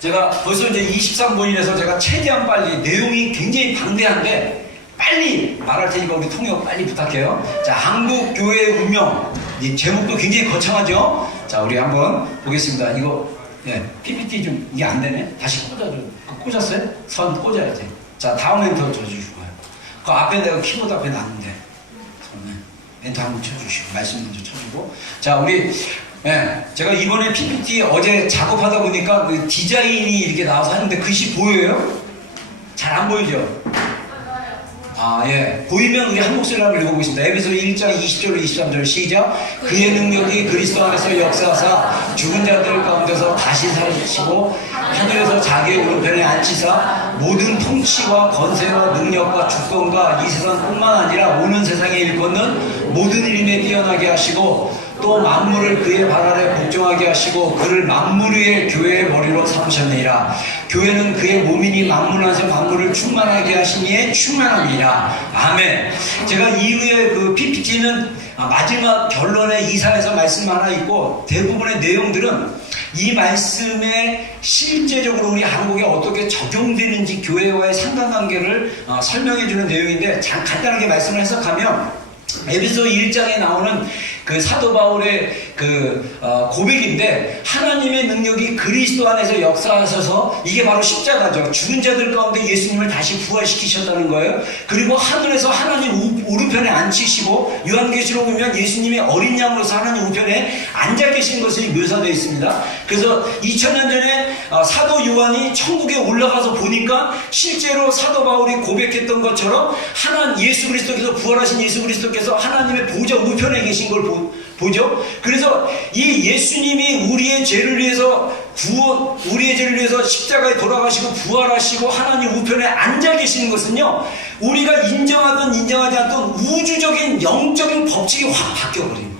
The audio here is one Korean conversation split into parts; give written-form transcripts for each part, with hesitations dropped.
제가 벌써 이제 23분이라서 제가 최대한 빨리, 내용이 굉장히 방대한데 빨리 말할 테니까 우리 통역 빨리 부탁해요. 자, 한국 교회의 운명. 이 제목도 굉장히 거창하죠? 자, 우리 한번 보겠습니다. 이거, PPT 좀, 이게 안 되네? 다시 꽂아줘. 꽂았어요? 선 꽂아야지. 자, 다음 멘트 쳐주시고 가요. 그 앞에 내가 키보드 앞에 놨는데. 멘트 한번 쳐주시고, 말씀 먼저 쳐주고. 자, 우리, 제가 이번에 PPT 어제 작업하다 보니까 그 디자인이 이렇게 나와서 하는데 글씨 보여요? 잘 안 보이죠? 보이면 우리 한 목소리로 한번 읽어보겠습니다. 에베소 1장 20절로 23절 시작. 그의 능력이 그리스도 안에서 역사하사 죽은 자들 가운데서 다시 살리시고 하늘에서 자기의 오른편에 앉히사 모든 통치와 권세와 능력과 주권과 이 세상뿐만 아니라 오는 세상에 일컫는 모든 이름에 뛰어나게 하시고 또 만물을 그의 발 아래 복종하게 하시고 그를 만물 위의 교회의 머리로 삼으셨느니라. 교회는 그의 몸이니 만물 안에서 만물을 충만하게 하시니에 충만함이라. 아멘. 제가 이후에 그 PPT는 마지막 결론에 이사에서 말씀 하나 있고 대부분의 내용들은 이 말씀에 실제적으로 우리 한국에 어떻게 적용되는지 교회와의 상관관계를 설명해주는 내용인데 간단하게 말씀을 해석하면 에베소 1장에 나오는 그 사도 바울의 고백인데 하나님의 능력이 그리스도 안에서 역사하셔서 이게 바로 십자가죠. 죽은 자들 가운데 예수님을 다시 부활시키셨다는 거예요. 그리고 하늘에서 하나님 오른편에 앉히시고 요한계시록 보면 예수님이 어린 양으로서 하나님 우편에 앉아 계신 것이 묘사되어 있습니다. 그래서 2000년 전에 사도 요한이 천국에 올라가서 보니까 실제로 사도 바울이 고백했던 것처럼 예수 그리스도께서 부활하신 예수 그리스도께서 하나님의 보좌 우편에 계신 걸 보죠. 그래서 이 예수님이 우리의 죄를 위해서 십자가에 돌아가시고 부활하시고 하나님 우편에 앉아 계시는 것은요, 우리가 인정하든 인정하지 않든 우주적인 영적인 법칙이 확 바뀌어버린 거예요.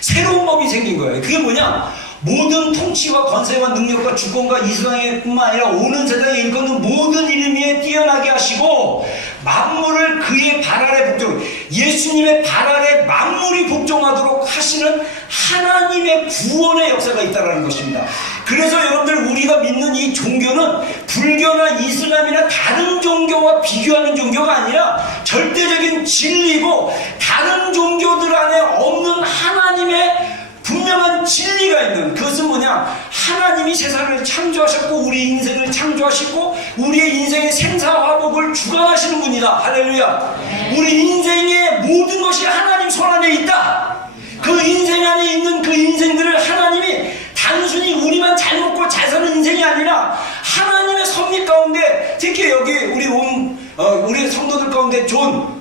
새로운 법이 생긴 거예요. 그게 뭐냐? 모든 통치와 권세와 능력과 주권과 이 세상에 뿐만 아니라 오는 세상에 일컫는 모든 이름 위에 뛰어나게 하시고 만물을 그의 발 아래 복종, 예수님의 발 아래 만물이 복종하도록 하시는 하나님의 구원의 역사가 있다는 것입니다. 그래서 여러분들 우리가 믿는 이 종교는 불교나 이슬람이나 다른 종교와 비교하는 종교가 아니라 절대적인 진리고 다른 종교들 안에 없는 하나님의 분명한 진리가 있는, 그것은 뭐냐? 하나님이 세상을 창조하셨고 우리 인생을 창조하시고 우리의 인생의 생사화복을 주관하시는 분이다. 할렐루야. 우리 인생의 모든 것이 하나님 손 안에 있다. 그 인생 안에 있는 그 인생들을 하나님이 단순히 우리만 잘 먹고 잘 사는 인생이 아니라 하나님의 섭리 가운데, 특히 여기 우리 성도들 가운데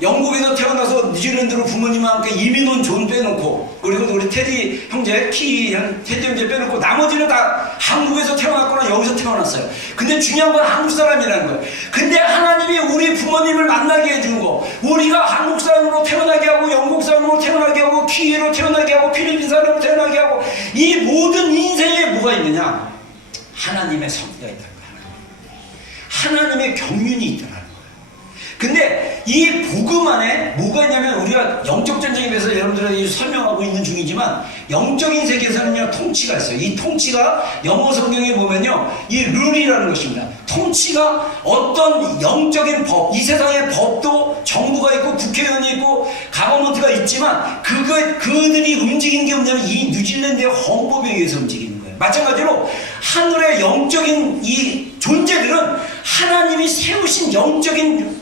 영국에서 태어나서 뉴질랜드로 부모님과 함께 이민 온 존 빼놓고, 그리고 우리 테디 형제, 테디 형제 빼놓고 나머지는 다 한국에서 태어났거나 여기서 태어났어요. 근데 중요한 건 한국 사람이라는 거예요. 근데 하나님이 우리 부모님을 만나게 해준 거, 우리가 한국 사람으로 태어나게 하고 영국 사람으로 태어나게 하고 키위로 태어나게 하고 필리핀 사람으로 태어나게 하고, 이 모든 인생에 뭐가 있느냐? 하나님의 섭리가 있다는 거예요. 하나님의 경륜이 있다는 거예요. 근데 이 복음 안에 뭐가 있냐면, 우리가 영적 전쟁에 대해서 여러분들에게 설명하고 있는 중이지만 영적인 세계에서는요, 통치가 있어요. 이 통치가 영어 성경에 보면요, 이 룰이라는 것입니다. 통치가 어떤 영적인 법, 이 세상의 법도 정부가 있고 국회의원이 있고 가버먼트가 있지만 그들이 움직이는 게 뭐냐면 이 뉴질랜드의 헌법에 의해서 움직이는 거예요. 마찬가지로 하늘의 영적인 이 존재들은 하나님이 세우신 영적인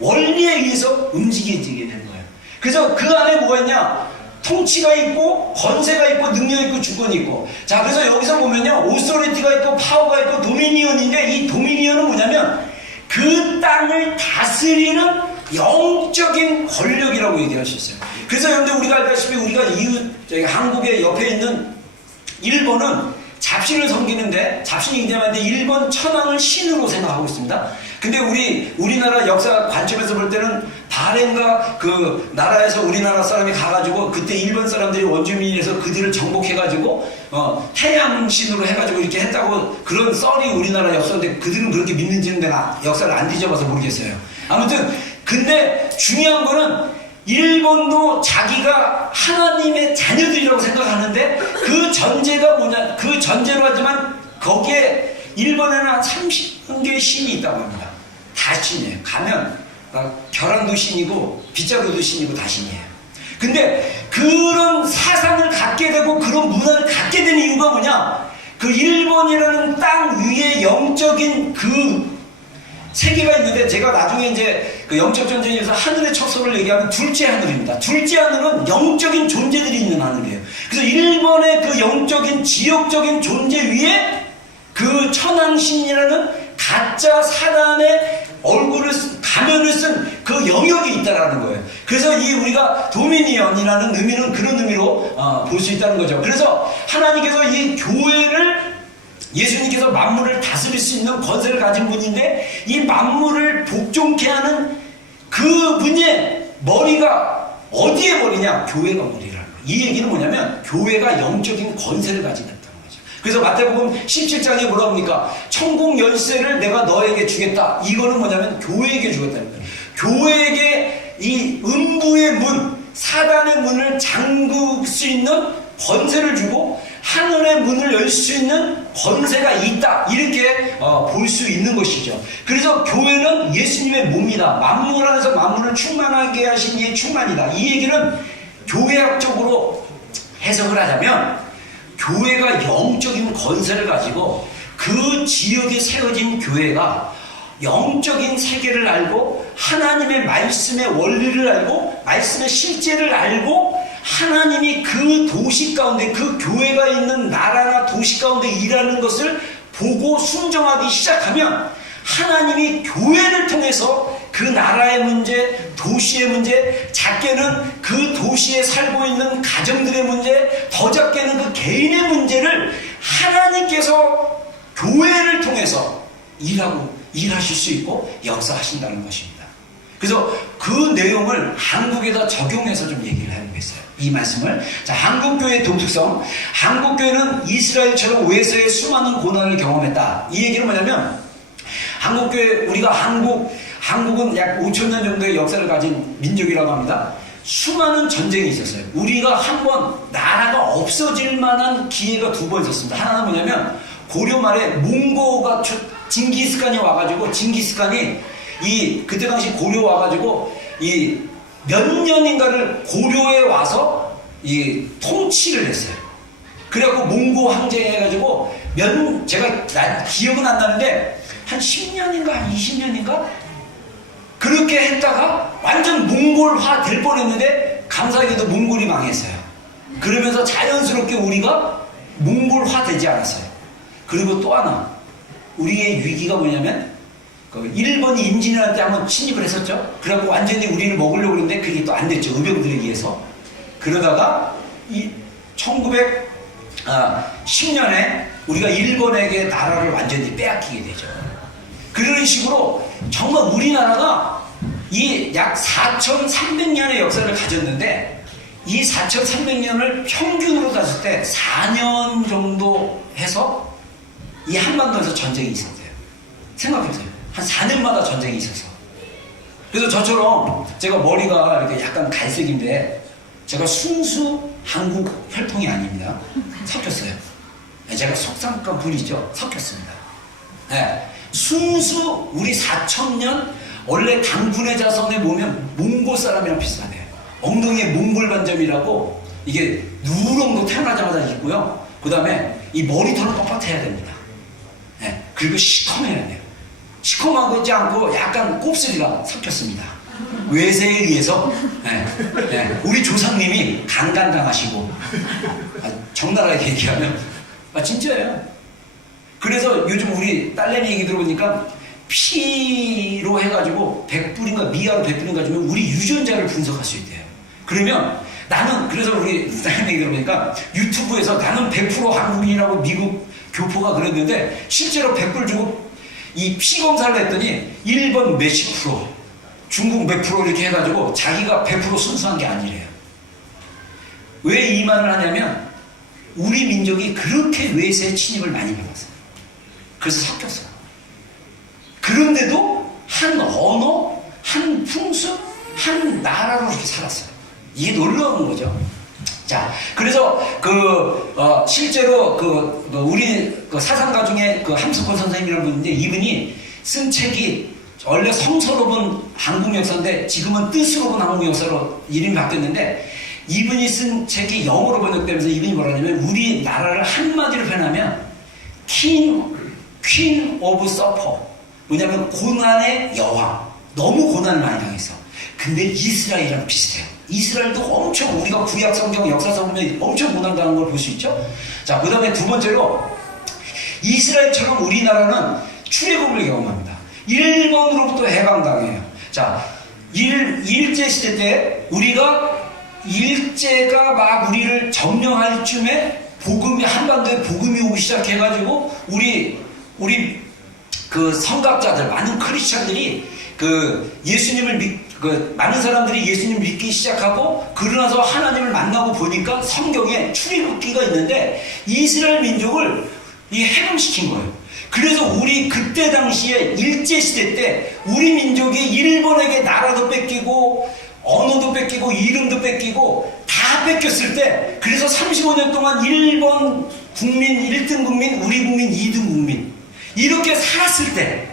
원리에 의해서 움직이게 되는 거예요. 그래서 그 안에 뭐가 있냐? 통치가 있고 권세가 있고 능력이 있고 주권이 있고. 자, 그래서 여기서 보면요, 오소리티가 있고 파워가 있고 도미니언인데, 이 도미니언은 뭐냐면 그 땅을 다스리는 영적인 권력이라고 얘기할 수 있어요. 그래서 여러분들 우리가 알다시피 우리가 저희 한국의 옆에 있는 일본은 잡신을 섬기는데, 잡신이 굉장한데 일본 천황을 신으로 생각하고 있습니다. 근데 우리나라 역사 관점에서 볼 때는 바렌가 그 나라에서 우리나라 사람이 가가지고 그때 일본 사람들이 원주민에서 그들을 정복해가지고 태양신으로 해가지고 이렇게 했다고, 그런 썰이 우리나라 역사인데 그들은 그렇게 믿는지는 내가 역사를 안 뒤져봐서 모르겠어요. 아무튼 근데 중요한 거는 일본도 자기가 하나님의 자녀들이라고 생각하는데 그 전제가 뭐냐, 그 전제로 하지만 거기에 일본에는 한 30개의 신이 있다고 합니다. 다 신이에요. 가면 결혼도 신이고 빗자루도 신이고 다 신이에요. 근데 그런 사상을 갖게 되고 그런 문화를 갖게 된 이유가 뭐냐? 그 일본이라는 땅 위에 영적인 그 세계가 있는데, 제가 나중에 이제 그 영적 전쟁에서 하늘의 척소를 얘기하면 둘째 하늘입니다. 둘째 하늘은 영적인 존재들이 있는 하늘이에요. 그래서 일본의 그 영적인 지역적인 존재 위에 그 천왕신이라는 가짜 사단의 얼굴을 가면을 쓴 그 영역이 있다라는 거예요. 그래서 이 우리가 도미니언이라는 의미는 그런 의미로 볼 수 있다는 거죠. 그래서 하나님께서 이 교회를, 예수님께서 만물을 다스릴 수 있는 권세를 가진 분인데, 이 만물을 복종케 하는 그 분의 머리가 어디에 머리냐? 교회가 머리라는 거예요. 이 얘기는 뭐냐면 교회가 영적인 권세를 가지고 있다는 거죠. 그래서 마태복음 17장에 뭐라고 합니까? 천국 열쇠를 내가 너에게 주겠다. 이거는 뭐냐면 교회에게 주겠다는 거예요. 교회에게 이 음부의 문, 사단의 문을 잠글 수 있는 권세를 주고 하늘의 문을 열 수 있는 권세가 있다, 이렇게 볼 수 있는 것이죠. 그래서 교회는 예수님의 몸이다. 만물 안에서 만물을 충만하게 하신 이의 충만이다. 이 얘기는 교회학적으로 해석을 하자면, 교회가 영적인 권세를 가지고 그 지역에 세워진 교회가 영적인 세계를 알고 하나님의 말씀의 원리를 알고 말씀의 실제를 알고 하나님이 그 도시 가운데, 그 교회가 있는 나라나 도시 가운데 일하는 것을 보고 순종하기 시작하면, 하나님이 교회를 통해서 그 나라의 문제, 도시의 문제, 작게는 그 도시에 살고 있는 가정들의 문제, 더 작게는 그 개인의 문제를 하나님께서 교회를 통해서 일하실 수 있고 역사하신다는 것입니다. 그래서 그 내용을 한국에다 적용해서 좀 얘기를 해보겠어요. 이 말씀을. 자, 한국교회의 독특성. 한국교회는 이스라엘처럼 외세의 수많은 고난을 경험했다. 이 얘기는 뭐냐면, 한국교회, 우리가 한국은 약 5,000년 정도의 역사를 가진 민족이라고 합니다. 수많은 전쟁이 있었어요. 우리가 한번 나라가 없어질 만한 기회가 2번 있었습니다. 하나는 뭐냐면, 고려 말에 몽고가 징기스칸이 와가지고, 징기스칸이 그때 당시 고려 와가지고 몇 년인가를 고려에 와서 통치를 했어요. 그래갖고 몽고 항쟁해가지고 제가 기억은 안 나는데 한 10년인가 한 20년인가 그렇게 했다가 완전 몽골화 될 뻔했는데, 감사하게도 몽골이 망했어요. 그러면서 자연스럽게 우리가 몽골화 되지 않았어요. 그리고 또 하나, 우리의 위기가 뭐냐면, 일본이 임진왜란 때 한번 침입을 했었죠. 그래갖고 완전히 우리를 먹으려고 그랬는데 그게 또 안 됐죠. 의병들에 의해서. 그러다가 1910년에 우리가 일본에게 나라를 완전히 빼앗기게 되죠. 그런 식으로 정말 우리나라가 약 4,300년의 역사를 가졌는데, 이 4,300년을 평균으로 따졌을 때 4년 정도 해서 이 한반도에서 전쟁이 있었대요. 생각해보세요. 한 4년마다 전쟁이 있어서. 그래서 저처럼 제가 머리가 이렇게 약간 갈색인데, 제가 순수 한국 혈통이 아닙니다. 섞였어요. 제가 속상한 분이죠. 섞였습니다. 네. 순수 우리 4,000년, 원래 당군의 자손에 보면 몽골 사람이랑 비슷하대요. 엉덩이에 몽골 반점이라고, 이게 누런 거 태어나자마자 있고요. 그 다음에 이 머리털은 뻣뻣해야 됩니다. 네. 그리고 시커매야 돼요. 시커멓고 있지 않고 약간 곱슬이가 섞였습니다. 외세에 의해서. 네. 네. 우리 조상님이 강간당하시고, 적나라하게 얘기하면 진짜예요. 그래서 요즘 우리 딸내미 얘기 들어보니까 피로 해가지고 100불인가 미아로 100불인가 주면 우리 유전자를 분석할 수 있대요. 그러면 나는, 그래서 우리 딸내미 얘기 들어보니까 유튜브에서 나는 100% 한국인이라고 미국 교포가 그랬는데, 실제로 100불 주고 이 피 검사를 했더니 일본 몇십 프로, 중국 몇 프로 이렇게 해가지고 자기가 100% 순수한 게 아니래요. 왜 이 말을 하냐면, 우리 민족이 그렇게 외세의 침입을 많이 받았어요. 그래서 섞였어요. 그런데도 한 언어, 한 풍습, 한 나라로 이렇게 살았어요. 이게 놀라운 거죠. 자, 그래서 실제로 우리 사상가 중에 함석헌 선생님이라는 분인데, 이분이 쓴 책이 원래 성서로 본 한국 역사인데 지금은 뜻으로 본 한국 역사로 이름이 바뀌었는데, 이분이 쓴 책이 영어로 번역되면서 이분이 뭐라냐면, 우리나라를 한마디로 표현하면 퀸 오브 서퍼, 뭐냐면 고난의 여왕. 너무 고난을 많이 당했어. 근데 이스라엘이랑 비슷해요. 이스라엘도 엄청, 우리가 구약 성경 역사서 보면 엄청 고난당한 걸 볼 수 있죠. 자, 그 다음에 두 번째로, 이스라엘처럼 우리나라는 출애굽을 경험합니다. 일본으로부터 해방당해요. 자, 일제 시대 때 우리가 일제가 막 우리를 점령할 쯤에 한반도에 복음이 오기 시작해가지고 우리 성각자들, 많은 크리스찬들이 많은 사람들이 예수님을 믿기 시작하고, 그러나서 하나님을 만나고 보니까 성경에 출애굽기가 있는데 이스라엘 민족을 해방시킨 거예요. 그래서 우리 그때 당시에 일제시대 때 우리 민족이 일본에게 나라도 뺏기고 언어도 뺏기고 이름도 뺏기고 다 뺏겼을 때, 그래서 35년 동안 일본 국민 1등 국민, 우리 국민 2등 국민 이렇게 살았을 때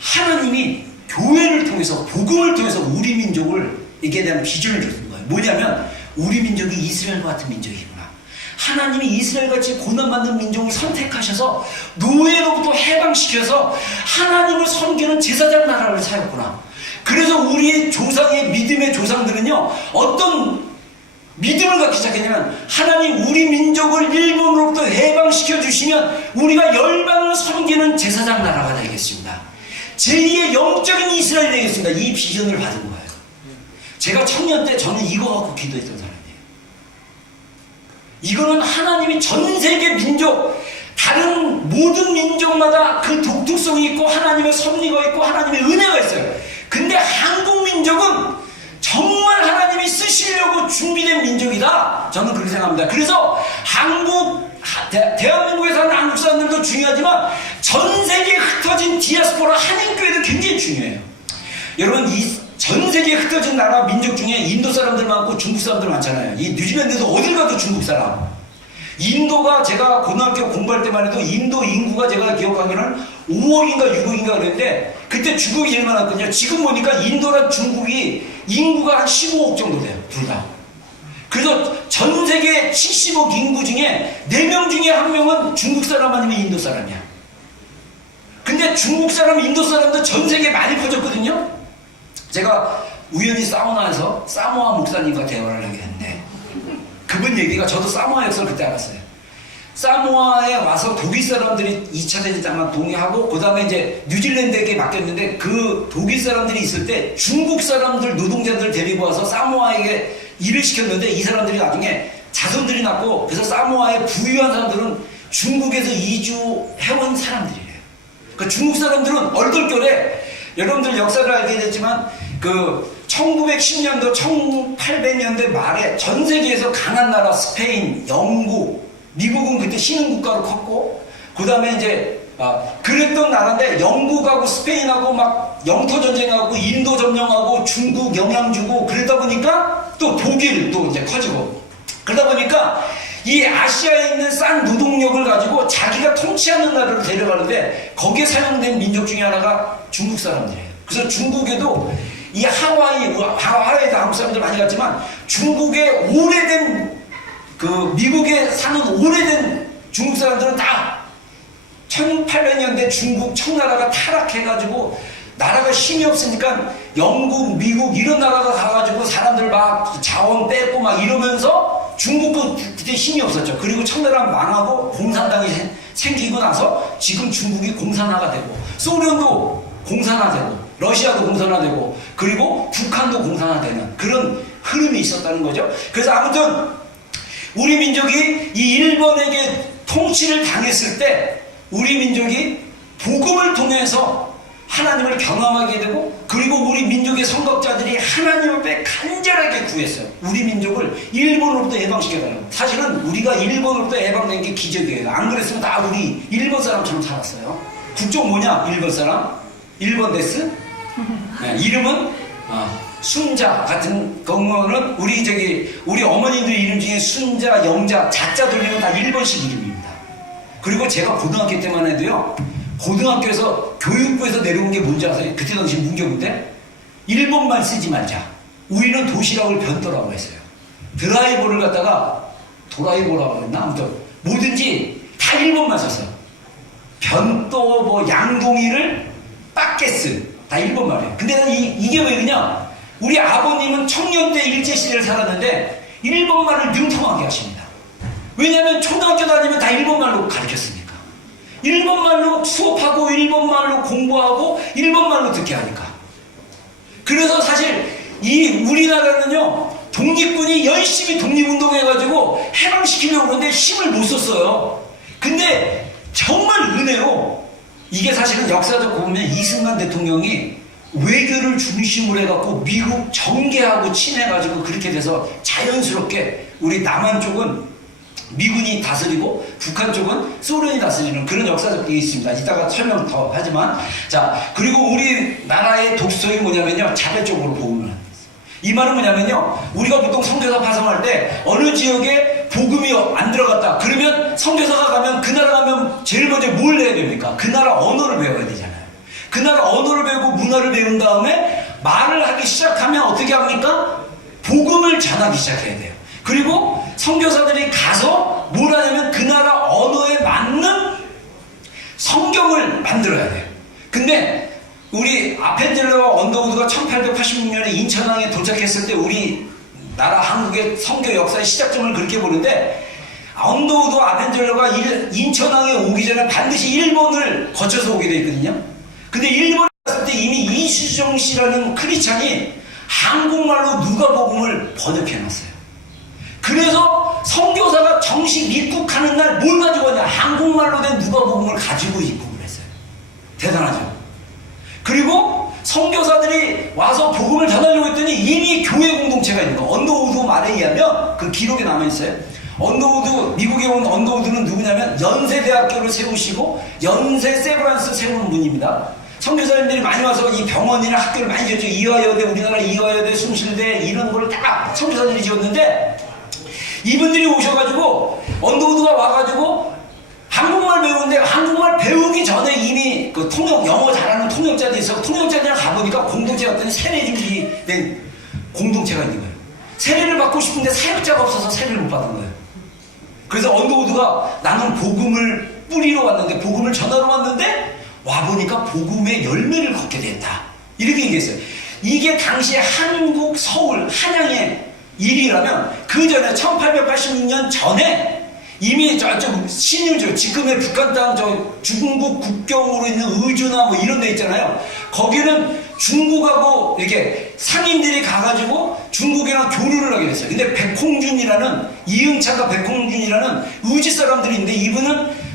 하나님이 교회를 통해서, 복음을 통해서 우리 민족에게 대한 비전을 줬던 거예요. 뭐냐면, 우리 민족이 이스라엘과 같은 민족이구나. 하나님이 이스라엘같이 고난받는 민족을 선택하셔서 노예로부터 해방시켜서 하나님을 섬기는 제사장 나라를 세웠구나. 그래서 우리의 조상의 믿음의 조상들은요, 어떤 믿음을 갖기 시작했냐면, 하나님 우리 민족을 일본으로부터 해방시켜 주시면 우리가 열방을 섬기는 제사장 나라가 되겠습니다. 제2의 영적인 이스라엘이 되겠습니다. 이 비전을 받은 거예요. 제가 청년 때 저는 이거 갖고 기도했던 사람이에요. 이거는 하나님이 전 세계 민족, 다른 모든 민족마다 그 독특성이 있고 하나님의 섭리가 있고 하나님의 은혜가 있어요. 근데 한국 민족은 정말 하나님이 쓰시려고 준비된 민족이다. 저는 그렇게 생각합니다. 그래서 대한민국에 사는 한국 사람들도 중요하지만 전 세계에 흩어진 디아스포라 한인교회도 굉장히 중요해요. 여러분, 이 전 세계에 흩어진 나라 민족 중에 인도 사람들 많고 중국 사람들 많잖아요. 이 뉴질랜드에서 어딜 가도 중국 사람. 인도가, 제가 고등학교 공부할 때만 해도 인도 인구가 제가 기억하기로는 5억인가 6억인가 그랬는데, 그때 중국이 제일 많았거든요. 지금 보니까 인도랑 중국이 인구가 한 15억 정도 돼요, 둘 다. 그래서 전 세계 70억 인구 중에 4명 중에 1명은 중국 사람 아니면 인도 사람이야. 근데 중국 사람, 인도 사람도 전 세계에 많이 퍼졌거든요. 제가 우연히 사우나에서 사모아 목사님과 대화를 하게 됐는데, 그분 얘기가, 저도 사모아 역사를 그때 알았어요. 사모아에 와서 독일 사람들이 2차 대전장만 동의하고, 그 다음에 이제 뉴질랜드에게 맡겼는데, 그 독일 사람들이 있을 때 중국 사람들, 노동자들 데리고 와서 사모아에게 일을 시켰는데, 이 사람들이 나중에 자손들이 낳고, 그래서 사모아에 부유한 사람들은 중국에서 이주해온 사람들이래요. 그 중국 사람들은 얼떨결에, 여러분들 역사를 알게 됐지만, 1910년도, 1800년대 말에 전 세계에서 강한 나라, 스페인, 영국, 미국은 그때 신흥국가로 컸고, 그 다음에 이제, 그랬던 나라인데, 영국하고 스페인하고 막 영토전쟁하고, 인도 점령하고, 중국 영향 주고, 그러다 보니까 또 독일도 이제 커지고, 그러다 보니까 이 아시아에 있는 싼 노동력을 가지고 자기가 통치하는 나라를 데려가는데, 거기에 사용된 민족 중에 하나가 중국 사람들이에요. 그래서 중국에도 이 하와이에도 한국 사람들 많이 갔지만, 중국의 오래된, 미국에 사는 오래된 중국 사람들은 다 1800년대 중국 청나라가 타락해가지고 나라가 힘이 없으니까 영국, 미국 이런 나라가 가가지고 사람들 막 자원 뺏고 막 이러면서, 중국도 그때 힘이 없었죠. 그리고 청나라 망하고 공산당이 생기고 나서 지금 중국이 공산화가 되고, 소련도 공산화되고, 러시아도 공산화되고, 그리고 북한도 공산화되는 그런 흐름이 있었다는 거죠. 그래서 아무튼 우리 민족이 이 일본에게 통치를 당했을 때, 우리 민족이 복음을 통해서 하나님을 경험하게 되고, 그리고 우리 민족의 선각자들이 하나님 앞에 간절하게 구했어요. 우리 민족을 일본으로부터 해방시켜달라고. 사실은 우리가 일본으로부터 해방된 게 기적이에요. 안 그랬으면 다 우리 일본 사람처럼 살았어요. 국적 뭐냐? 일본 사람? 일본 데스? 네, 이름은 순자 같은 경우는 우리 어머니들 이름 중에 순자, 영자, 자자 돌리면 다 1번씩 이름입니다. 그리고 제가 고등학교 때만 해도요, 고등학교에서 교육부에서 내려온 게 뭔지 아세요? 그때 당시 문교부인데 1번만 쓰지 말자. 우리는 도시락을 변도라고 했어요. 드라이버를 갖다가 도라이버라고 했나? 아무튼 뭐든지 다 1번만 썼어요. 변도, 뭐 양동이를 빠게스 다 1번 말이에요. 근데 이게 왜 그러냐? 우리 아버님은 청년 때 일제시대를 살았는데 1번말을 능통하게 하십니다. 왜냐하면 초등학교 다니면 다 1번말로 가르쳤으니까. 1번말로 수업하고 1번말로 공부하고 1번말로 듣게 하니까. 그래서 사실 이 우리나라는요, 독립군이 열심히 독립운동해가지고 해방시키려고 그러는데 힘을 못 썼어요. 근데 정말 은혜로 이게 사실은 역사적 보면 이승만 대통령이 외교를 중심으로 해갖고 미국 정계하고 친해가지고 그렇게 돼서 자연스럽게 우리 남한 쪽은 미군이 다스리고 북한 쪽은 소련이 다스리는 그런 역사적 게 있습니다. 이따가 설명 더 하지만, 자, 그리고 우리나라의 독소이 뭐냐면요, 자발적으로 복음을 합니다. 이 말은 뭐냐면요, 우리가 보통 선교사 파송할 때 어느 지역에 복음이 안 들어갔다 그러면 선교사가 가면 그 나라 가면 제일 먼저 뭘 해야 됩니까? 그 나라 언어를 배워야 되잖아요. 그 나라 언어를 배우고 문화를 배운 다음에 말을 하기 시작하면 어떻게 합니까? 복음을 전하기 시작해야 돼요. 그리고 선교사들이 가서 뭘 하냐면 그 나라 언어에 맞는 성경을 만들어야 돼요. 근데 우리 아펜젤러와 언더우드가 1886년에 인천항에 도착했을 때 우리나라 한국의 선교 역사의 시작점을 그렇게 보는데, 언더우드와 아펜젤러가 인천항에 오기 전에 반드시 일본을 거쳐서 오게 되어 있거든요. 근데 일본에 갔을 때 이미 이수정 씨라는 크리스찬이 한국말로 누가복음을 번역해놨어요. 그래서 선교사가 정식 입국하는 날 뭘 가지고 왔냐? 한국말로 된 누가복음을 가지고 입국을 했어요. 대단하죠. 그리고 선교사들이 와서 복음을 전하려고 했더니 이미 교회 공동체가 있는 거예요. 언더우드 말에 의하면 그 기록에 남아있어요. 미국에 온 언더우드는 누구냐면 연세대학교를 세우시고 연세 세브란스 세우는 분입니다. 선교사님들이 많이 와서 이 병원이나 학교를 많이 지었죠. 이화여대, 우리나라 이화여대, 숭실대 이런 거를 다 선교사들이 지었는데, 이분들이 오셔가지고 언더우드가 와가지고 한국말 배우는데, 한국말 배우기 전에 이미 그 영어 잘하는 통역자들이 있어. 통역자들이랑 가보니까 공동체가 어떤 세례 준비된 공동체가 있는 거예요. 세례를 받고 싶은데 사역자가 없어서 세례를 못 받은 거예요. 그래서 언더우드가 나는 복음을 뿌리러 왔는데, 복음을 전하러 왔는데 와보니까 복음의 열매를 걷게 됐다, 이렇게 얘기했어요. 이게 당시에 한국 서울 한양의 일이라면 그 전에 1886년 전에 이미 저쪽 신일조, 지금의 북한 땅 저 중국 국경으로 있는 의주나 뭐 이런 데 있잖아요. 거기는 중국하고 이렇게 상인들이 가가지고 중국이랑 교류를 하게 됐어요. 근데 백홍준이라는, 이응차가 백홍준이라는 의지 사람들이 있는데, 이분은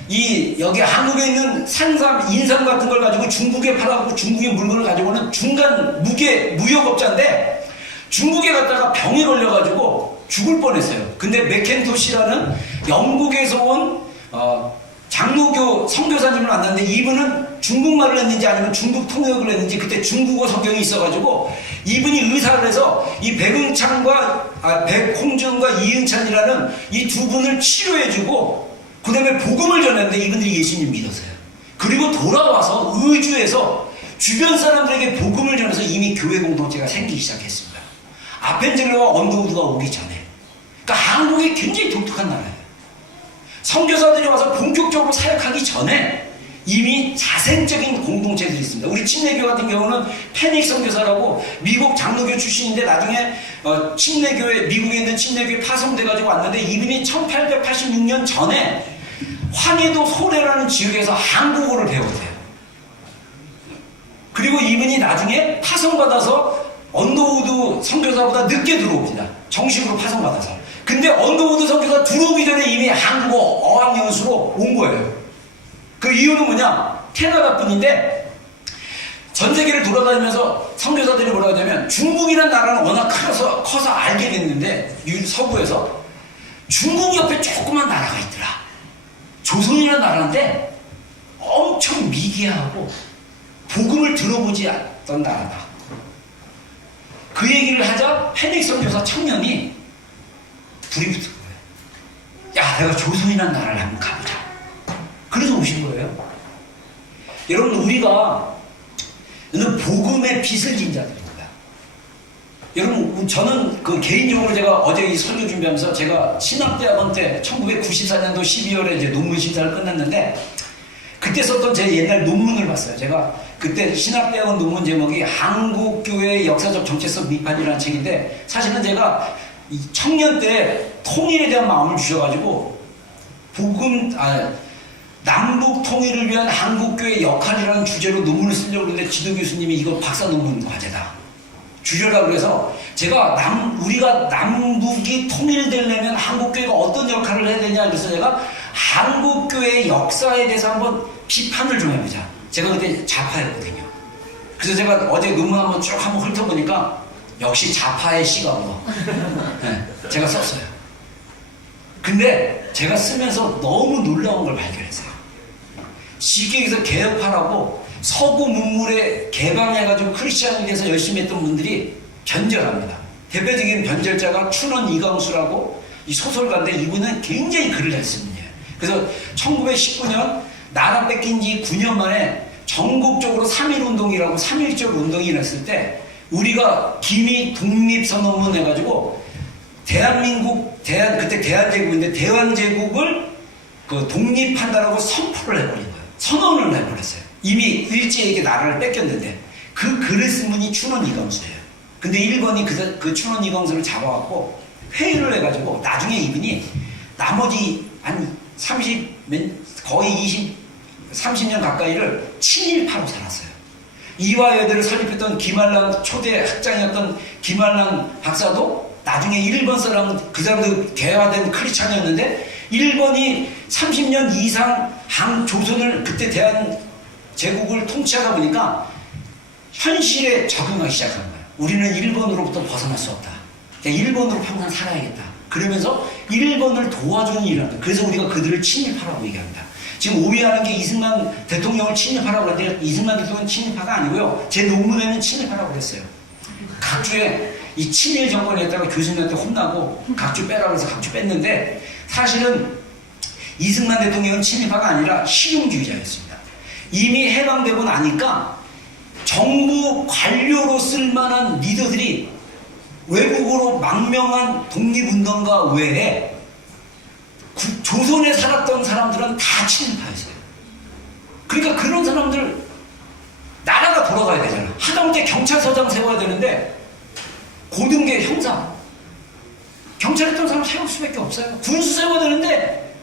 여기 한국에 있는 산삼, 인삼 같은 걸 가지고 중국에 팔아갖고 중국의 물건을 가지고는 중간 무역업자인데, 중국에 갔다가 병에 걸려가지고 죽을 뻔했어요. 근데 맥켄토시라는 영국에서 온 장로교 선교사님을 만났는데, 이분은 중국말을 했는지 아니면 중국 통역을 했는지 그때 중국어 성경이 있어가지고 이분이 의사를 해서 이 백홍준과 이응찬이라는 이 두 분을 치료해주고 그 다음에 복음을 전했는데, 이분들이 예수님 믿었어요. 그리고 돌아와서 의주에서 주변 사람들에게 복음을 전해서 이미 교회 공동체가 생기기 시작했습니다. 아펜젤러와 언더우드가 오기 전에. 그러니까 한국이 굉장히 독특한 나라예요. 선교사들이 와서 본격적으로 사역하기 전에 이미 자생적인 공동체들이 있습니다. 우리 침례교 같은 경우는 패닉 선교사라고 미국 장로교 출신인데 나중에 미국에 있는 침례교에 파송돼가지고 왔는데, 이분이 1886년 전에 황해도 소래라는 지역에서 한국어를 배웠대요. 그리고 이분이 나중에 파송받아서 언더우드 선교사보다 늦게 들어옵니다. 정식으로 파송받아서. 근데 언더우드 선교사 들어오기 전에 이미 한국어 어학연수로 온 거예요. 그 이유는 뭐냐? 캐나다 분인데 전 세계를 돌아다니면서 선교사들이 뭐라고 하냐면, 중국이라는 나라는 워낙 커서 알게 됐는데, 서구에서 중국 옆에 조그만 나라가 있더라. 조선이라는 나라인데 엄청 미개하고 복음을 들어보지 않던 나라다. 그 얘기를 하자 페닉 선교사 청년이 불이 붙은 거예요. 야, 내가 조선이라는 나라를 한번 가보자. 그래서 오신 거예요. 여러분, 우리가 복음의 빛을 진 자들입니다. 여러분, 저는 그 개인적으로 제가 어제 이 설교 준비하면서 제가 신학대학원 때 1994년도 12월에 이제 논문 심사를 끝냈는데 그때 썼던 제 옛날 논문을 봤어요. 제가 그때 신학대학원 논문 제목이 한국교회의 역사적 정체성 비판이라는 책인데, 사실은 제가 청년 때 통일에 대한 마음을 주셔가지고 남북 통일을 위한 한국교회의 역할이라는 주제로 논문을 쓰려고 했는데 지도 교수님이 이거 박사 논문 과제다 주려라 그래서 제가 우리가 남북이 통일되려면 한국교회가 어떤 역할을 해야 되냐 그래서 제가 한국교회의 역사에 대해서 한번 비판을 좀 해보자. 제가 그때 좌파였거든요. 그래서 제가 어제 논문 한번 쭉 한번 훑어보니까 역시 좌파의 시각으로 네, 제가 썼어요. 근데 제가 쓰면서 너무 놀라운 걸 발견했어요. 쉽게 얘기해서 개혁파라고 서구 문물에 개방해가지고 크리스찬에 대해서 열심히 했던 분들이 변절합니다. 대표적인 변절자가 춘원 이광수라고 이 소설가인데 이분은 굉장히 글을 잘 쓰는 분이에요. 그래서 1919년 나라 뺏긴 지 9년 만에 전국적으로 3.1운동이라고 3.1절 운동이 일어났을 때 우리가 기미 독립선언문 해가지고 그때 대한제국인데 대한제국을 그 독립한다라고 선포를 해버린 거예요. 선언을 해버렸어요. 이미 일제에게 나라를 뺏겼는데 그 글을 쓴 분이 춘원 이광수예요. 근데 일본이 그 춘원 이광수를 잡아갖고 회의를 해가지고 나중에 이분이 나머지 한 30년 가까이를 친일파로 살았어요. 이화여대를 설립했던 김한란 초대 학장이었던 김한란 박사도 나중에 일본 사람, 그 사람도 개화된 크리스찬이었는데 일본이 30년 이상 조선을 그때 대한제국을 통치하다 보니까 현실에 적응하기 시작한 거예요. 우리는 일본으로부터 벗어날 수 없다. 일본으로 평생 살아야겠다. 그러면서 일본을 도와주는 일을 합니다. 그래서 우리가 그들을 친일파라고 얘기합니다. 지금 오해하는 게 이승만 대통령을 친일파라고 하는데 이승만 대통령은 친일파가 아니고요. 제 논문에는 친일파라고 그랬어요. 각주에 이 친일 정권에 있다가 교수님한테 혼나고 각주 빼라고 해서 각주 뺐는데 사실은 이승만 대통령은 친일파가 아니라 실용주의자였습니다. 이미 해방되고 나니까 정부 관료로 쓸만한 리더들이 외국으로 망명한 독립운동가 외에 조선에 살았던 사람들은 다 친일파였어요. 그러니까 그런 사람들 나라가 돌아가야 되잖아. 하다못해 경찰서장 세워야 되는데 고등계 형사 경찰 했던 사람 세울 수밖에 없어요. 군수 세워야 되는데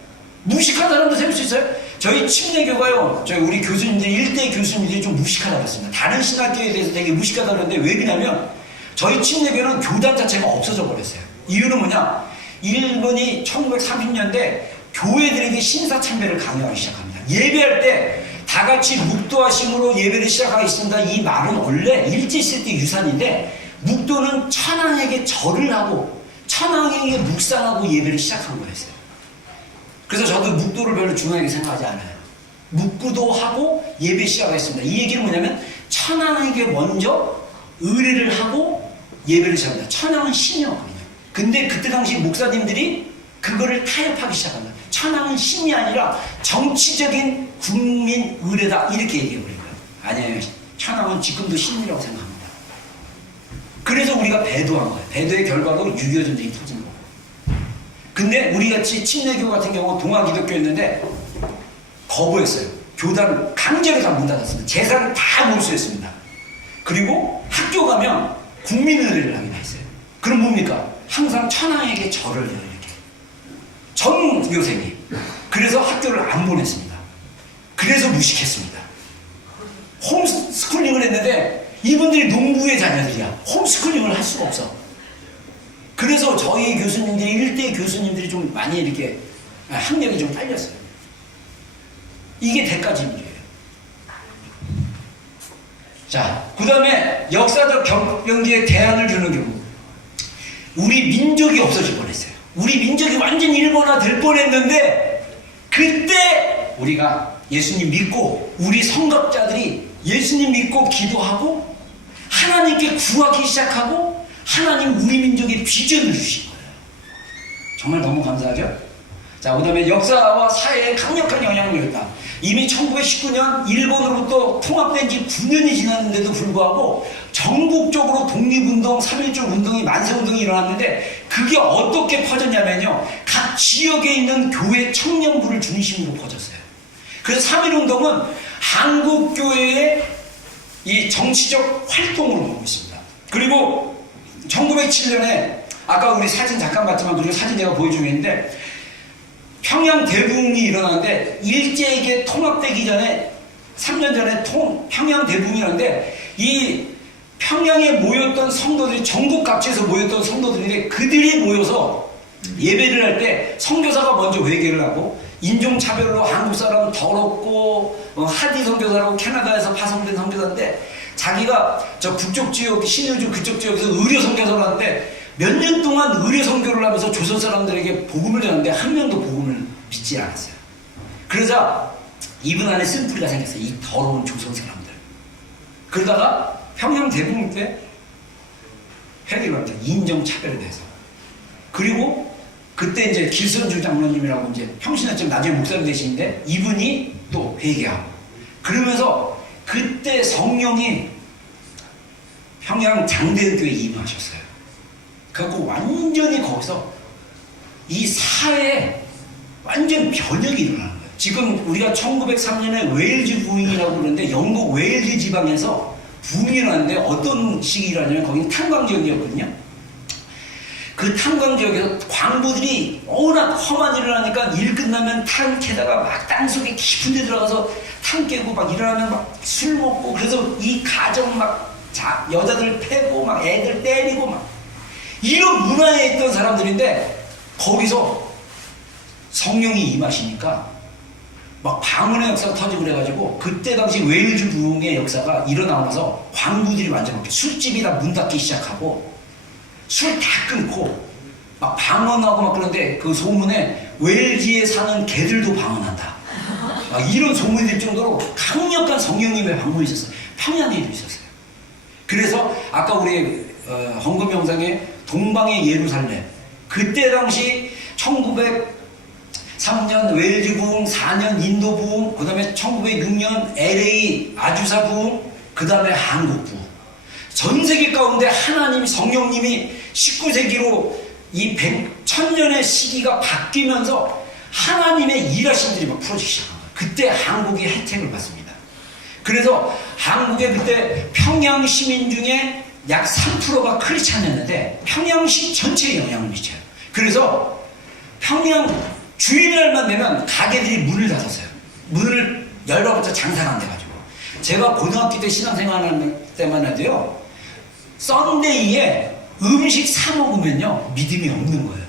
무식한 사람도 세울 수 있어요. 저희 침례교가요, 저희 우리 교수님들 일대 교수님들이 좀 무식하다고 그랬습니다. 다른 신학교에 대해서 되게 무식하다고 그랬는데 왜 그러냐면 저희 침례교는 교단 자체가 없어져 버렸어요. 이유는 뭐냐? 일본이 1930년대 교회들에게 신사참배를 강요하기 시작합니다. 예배할 때 다 같이 묵도하심으로 예배를 시작하겠습니다. 이 말은 원래 일제시대 때 유산인데 묵도는 천황에게 절을 하고 천황에게 묵상하고 예배를 시작한 거였어요. 그래서 저도 묵도를 별로 중요하게 생각하지 않아요. 묵구도 하고 예배 시작했습니다. 이 얘기는 뭐냐면 천황에게 먼저 의례를 하고 예배를 시작합니다. 천황은 신이었거든요. 근데 그때 당시 목사님들이 그거를 타협하기 시작합니다. 천황은 신이 아니라 정치적인 국민 의례다 이렇게 얘기해버린 거예요. 아니에요. 천황은 지금도 신이라고 생각합니다. 그래서 우리가 배도한 거예요. 배도의 결과로 6.25 전쟁이 터진 거예요. 근데 우리같이 침례교 같은 경우 동아기독교였는데 거부했어요. 교단 강제로 다 문 닫았습니다. 재산 다 몰수했습니다. 그리고 학교 가면 국민의례를 하긴 했어요. 그럼 뭡니까? 항상 천황에게 절을 해요. 이렇게 전 교생이. 그래서 학교를 안 보냈습니다. 그래서 무식했습니다. 홈스쿨링을 했는데 이분들이 농부의 자녀들이야. 홈스쿨링을 할 수가 없어. 그래서 저희 교수님들이 일대 교수님들이 좀 많이 이렇게 학력이 좀 딸렸어요. 이게 대가진주예요. 자, 그 다음에 역사적 경계에 대안을 주는 경우 우리 민족이 없어질 뻔했어요. 우리 민족이 완전 일본화 될 뻔했는데 그때 우리가 예수님 믿고 우리 성각자들이 예수님 믿고 기도하고 하나님께 구하기 시작하고 하나님 우리 민족의 비전을 주신 거예요. 정말 너무 감사하죠? 자, 그 다음에 역사와 사회에 강력한 영향을 줬다. 이미 1919년 일본으로부터 통합된 지 9년이 지났는데도 불구하고 전국적으로 독립운동, 3.1절 운동이, 만세운동이 일어났는데 그게 어떻게 퍼졌냐면요. 각 지역에 있는 교회 청년부를 중심으로 퍼졌어요. 그래서 3.1운동은 한국교회의 이 정치적 활동으로 보고 있습니다. 그리고 1907년에 아까 우리 사진 잠깐 봤지만 그리고 사진 제가 보여주겠는데 평양 대붕이 일어나는데 일제에게 통합되기 전에 3년 전에 평양 대붕이라는데 이 평양에 모였던 성도들이 전국 각지에서 모였던 성도들인데 그들이 모여서 예배를 할 때 선교사가 먼저 회개를 하고 인종차별로 한국 사람은 더럽고 하디 선교사라고 캐나다에서 파송된 선교사인데 자기가 저 북쪽 지역 신의주 그쪽 지역에서 의료 선교사를 하는데 몇 년 동안 의료 선교를 하면서 조선 사람들에게 복음을 전하는데 한 명도 복음을 믿지 않았어요. 그러자 이분 안에 쓴뿌리가 생겼어요. 이 더러운 조선 사람들. 그러다가 평양 대붕 때 회개를 합니다. 인종차별에 대해서. 그리고 그때 이제 길선주 장로님이라고 이제 평신화점 나중에 목사님 되시는데 이분이 또 회개하고 그러면서 그때 성령이 평양 장대교회에 임하셨어요. 그래갖고 완전히 거기서 이 사회에 완전 변혁이 일어나는 거예요. 지금 우리가 1903년에 웨일즈 부흥이라고 그러는데 영국 웨일즈 지방에서 부흥이 일어났는데 어떤 시기라냐면 거기는 탄광 지역이었거든요. 그 탄광 지역에서 광부들이 워낙 험한 일을 하니까 일 끝나면 탄 캐다가 막 땅속에 깊은 데 들어가서 탄 깨고 막 일어나면 막 술 먹고 그래서 이 가정 막 여자들 패고 막 애들 때리고 막 이런 문화에 있던 사람들인데 거기서 성령이 임하시니까 막 방언의 역사가 터지고 그래가지고 그때 당시 웨일즈 부흥의 역사가 일어나면서 광부들이 완전 술집이 다 문 닫기 시작하고 술 다 끊고 막 방언하고 막 그런데 그 소문에 웨일즈에 사는 개들도 방언한다. 막 이런 소문이 될 정도로 강력한 성령님의 방문이 있었어요. 평양에도 있었어요. 그래서 아까 우리 헌금 영상에 동방의 예루살렘 그때 당시 1903년 웨일즈 부흥, 4년 인도 부흥, 그 다음에 1906년 LA 아주사 부흥, 그 다음에 한국 부흥. 전 세계 가운데 하나님 성령님이 19세기로 이 1000년의 시기가 바뀌면서 하나님의 일하심들이 막 풀어지기 시작한 거예요. 그때 한국이 혜택을 받습니다. 그래서 한국의 그때 평양 시민 중에 약 3%가 크리스찬이었는데 평양시 전체에 영향을 미쳐요. 그래서 평양 주일날만 되면 가게들이 문을 닫았어요. 문을 열어부터 장사가 안 돼가지고. 제가 고등학교 때 신앙생활할 때만 해도요. 썬데이에 음식 사 먹으면요. 믿음이 없는 거예요.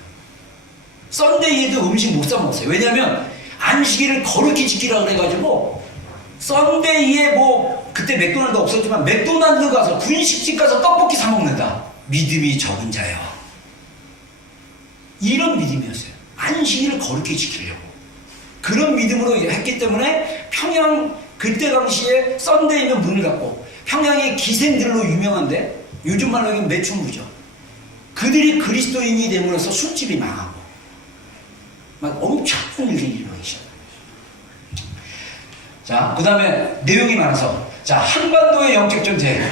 썬데이에도 음식 못 사 먹었어요. 왜냐하면 안식일을 거룩히 지키라고 그래가지고 썬데이에 뭐 그때 맥도날드 없었지만 맥도날드 가서 분식집 가서 떡볶이 사 먹는다. 믿음이 적은 자요. 이런 믿음이었어요. 안식일을 거룩히 지키려고. 그런 믿음으로 했기 때문에 평양 그때 당시에 썬데이는 문을 닫고 평양의 기생들로 유명한데 요즘 말로 하면 매춘부죠. 그들이 그리스도인이 됨으로써 술집이 망하고 막 엄청난 일이 일어나기 시작합니다. 자, 그 다음에 내용이 많아서 자, 한반도의 영적 전쟁.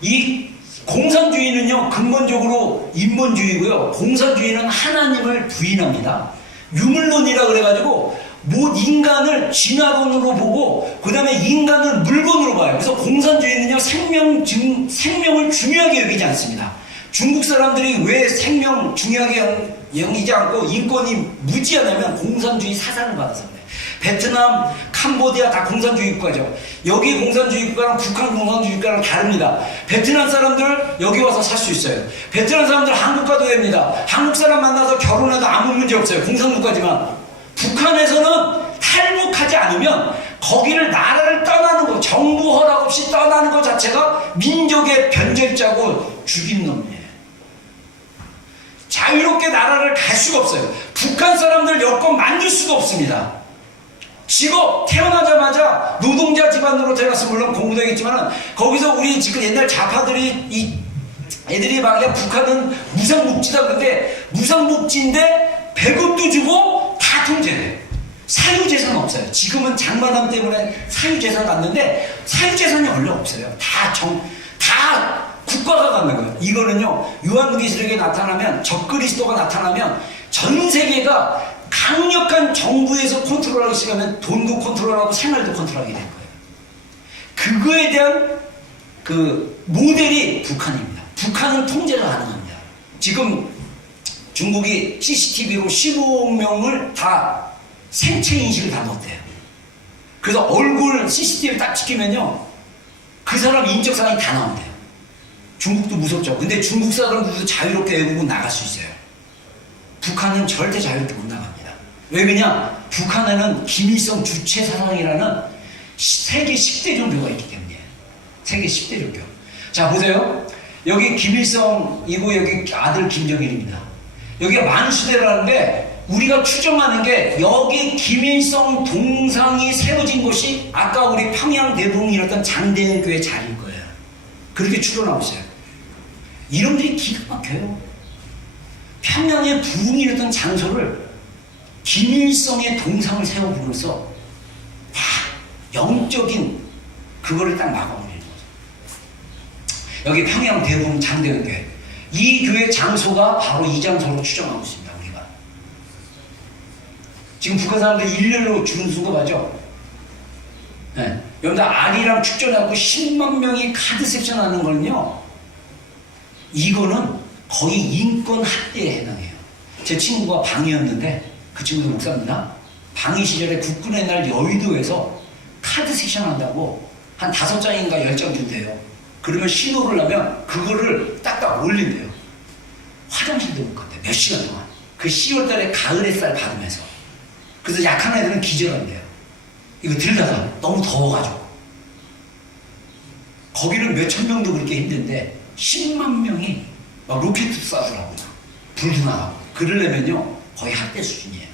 이 공산주의는요 근본적으로 인본주의고요. 공산주의는 하나님을 부인합니다. 유물론이라 그래가지고 못 인간을 진화론으로 보고 그 다음에 인간을 물건으로 봐요. 그래서 공산주의는요 생명을 중요하게 여기지 않습니다. 중국 사람들이 왜 생명 중요하게 여기지 않고 인권이 무지하냐면 공산주의 사상을 받아서 그래요. 베트남, 캄보디아 다 공산주의 국가죠. 여기 공산주의 국가랑 북한 공산주의 국가랑 다릅니다. 베트남 사람들 여기 와서 살 수 있어요. 베트남 사람들 한국 가도 됩니다. 한국 사람 만나서 결혼해도 아무 문제 없어요. 공산국가지만 북한에서는 탈북하지 않으면 거기를 나라를 떠나는 거 정부 허락 없이 떠나는 것 자체가 민족의 변절자고 죽인 놈이에요. 자유롭게 나라를 갈 수가 없어요. 북한 사람들 여권 만들 수도 없습니다. 직업 태어나자마자 노동자 집안으로 태어났으면 물론 공부도 했지만 거기서 우리 지금 옛날 좌파들이 이 애들이 막, 야, 북한은 무상복지다. 근데 무상복지인데 배급도 주고 다 통제돼. 사유재산 없어요. 지금은 장마담 때문에 사유재산 갖는데 사유재산이 원래 없어요. 다 국가가 갖는 거예요. 이거는요, 요한계시록에 나타나면, 적그리스도가 나타나면 전 세계가 강력한 정부에서 컨트롤하기 시작하면 돈도 컨트롤하고 생활도 컨트롤하게 될 거예요. 그거에 대한 그 모델이 북한입니다. 북한은 통제가 가능합니다. 지금 중국이 CCTV로 15억 명을 다 생체 인식을 다 넣었대요. 그래서 얼굴 CCTV를 딱 찍히면요, 그 사람 인적사항이 다 나온대요. 중국도 무섭죠. 근데 중국 사람들도 자유롭게 외국은 나갈 수 있어요. 북한은 절대 자유롭게 못 나갑니다. 왜 그러냐? 북한에는 김일성 주체 사상이라는 세계 10대 종교가 있기 때문이에요. 세계 10대 종교. 자, 보세요. 여기 김일성이고 여기 아들 김정일입니다. 여기가 만수대라는데 우리가 추정하는 게 여기 김일성 동상이 세워진 곳이 아까 우리 평양 대붕이었던 장대현 교회 자리일 거예요. 그렇게 추론하고 있어요. 이름들이 기가 막혀요. 평양의 부흥이었던 장소를 김일성의 동상을 세워부면서 다 영적인 그거를 딱 막아버리는 거죠. 여기 평양 대붕 장대현 교회. 이 교회 장소가 바로 이 장소로 추정하고 있습니다. 우리가 지금 북한 사람들 일렬로 줄은 쓴 거 맞죠? 네. 여기다 아리랑 축전하고 10만 명이 카드 섹션 하는 거는요, 이거는 거의 인권 학대에 해당해요. 제 친구가 방이었는데, 그 친구도 목사입니다. 방위 시절에 국군의 날 여의도에서 카드 섹션 한다고 한 5장인가 10장 준대요. 그러면 신호를 하면 그거를 딱딱 올린대요. 화장실도 못 갔대요. 몇 시간 동안. 그 10월달에 가을 햇살 받으면서. 그래서 약한 애들은 기절한대요. 이거 들다가 너무 더워가지고. 거기는 몇천 명도 그렇게 힘든데 10만 명이 막 로켓 쏴더라고요. 불도 나가고. 그러려면요 거의 학대 수준이에요.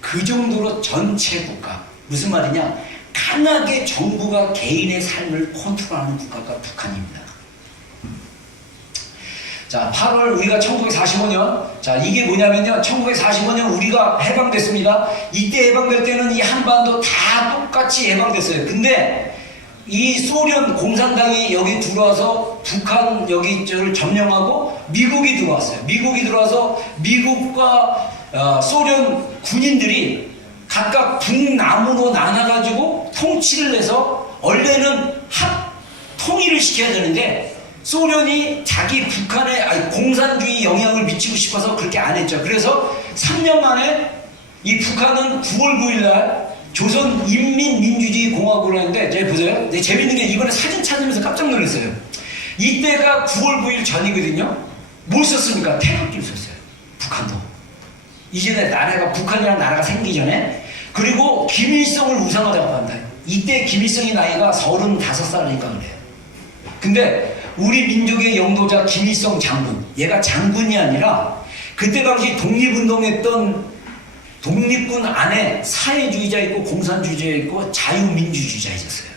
그 정도로 전체 국가, 무슨 말이냐, 강하게 정부가 개인의 삶을 컨트롤하는 국가가 북한입니다. 자, 8월 우리가 1945년, 자, 이게 뭐냐면요, 1945년 우리가 해방됐습니다. 이때 해방될 때는 이 한반도 다 똑같이 해방됐어요. 근데 이 소련 공산당이 여기 들어와서 북한 여기 저를 점령하고 미국이 들어왔어요. 미국이 들어와서 미국과 소련 군인들이 각각 북남으로 나눠가지고 통치를 해서 원래는 통일을 시켜야 되는데 소련이 자기 북한에 공산주의 영향을 미치고 싶어서 그렇게 안 했죠. 그래서 3년 만에 이 북한은 9월 9일 날 조선인민민주주의공화국을 하는데, 제가 보세요. 네, 재밌는 게 이번에 사진 찾으면서 깜짝 놀랐어요. 이때가 9월 9일 전이거든요. 뭘 썼습니까? 태극기를 썼어요. 북한도. 이전에 나라가, 북한이라는 나라가 생기기 전에. 그리고 김일성을 우상하다고 한다. 이때 김일성의 나이가 35살이니까 그래요. 근데 우리 민족의 영도자 김일성 장군, 얘가 장군이 아니라 그때 당시 독립운동했던 독립군 안에 사회주의자 있고 공산주의자 있고 자유민주주의자 있었어요.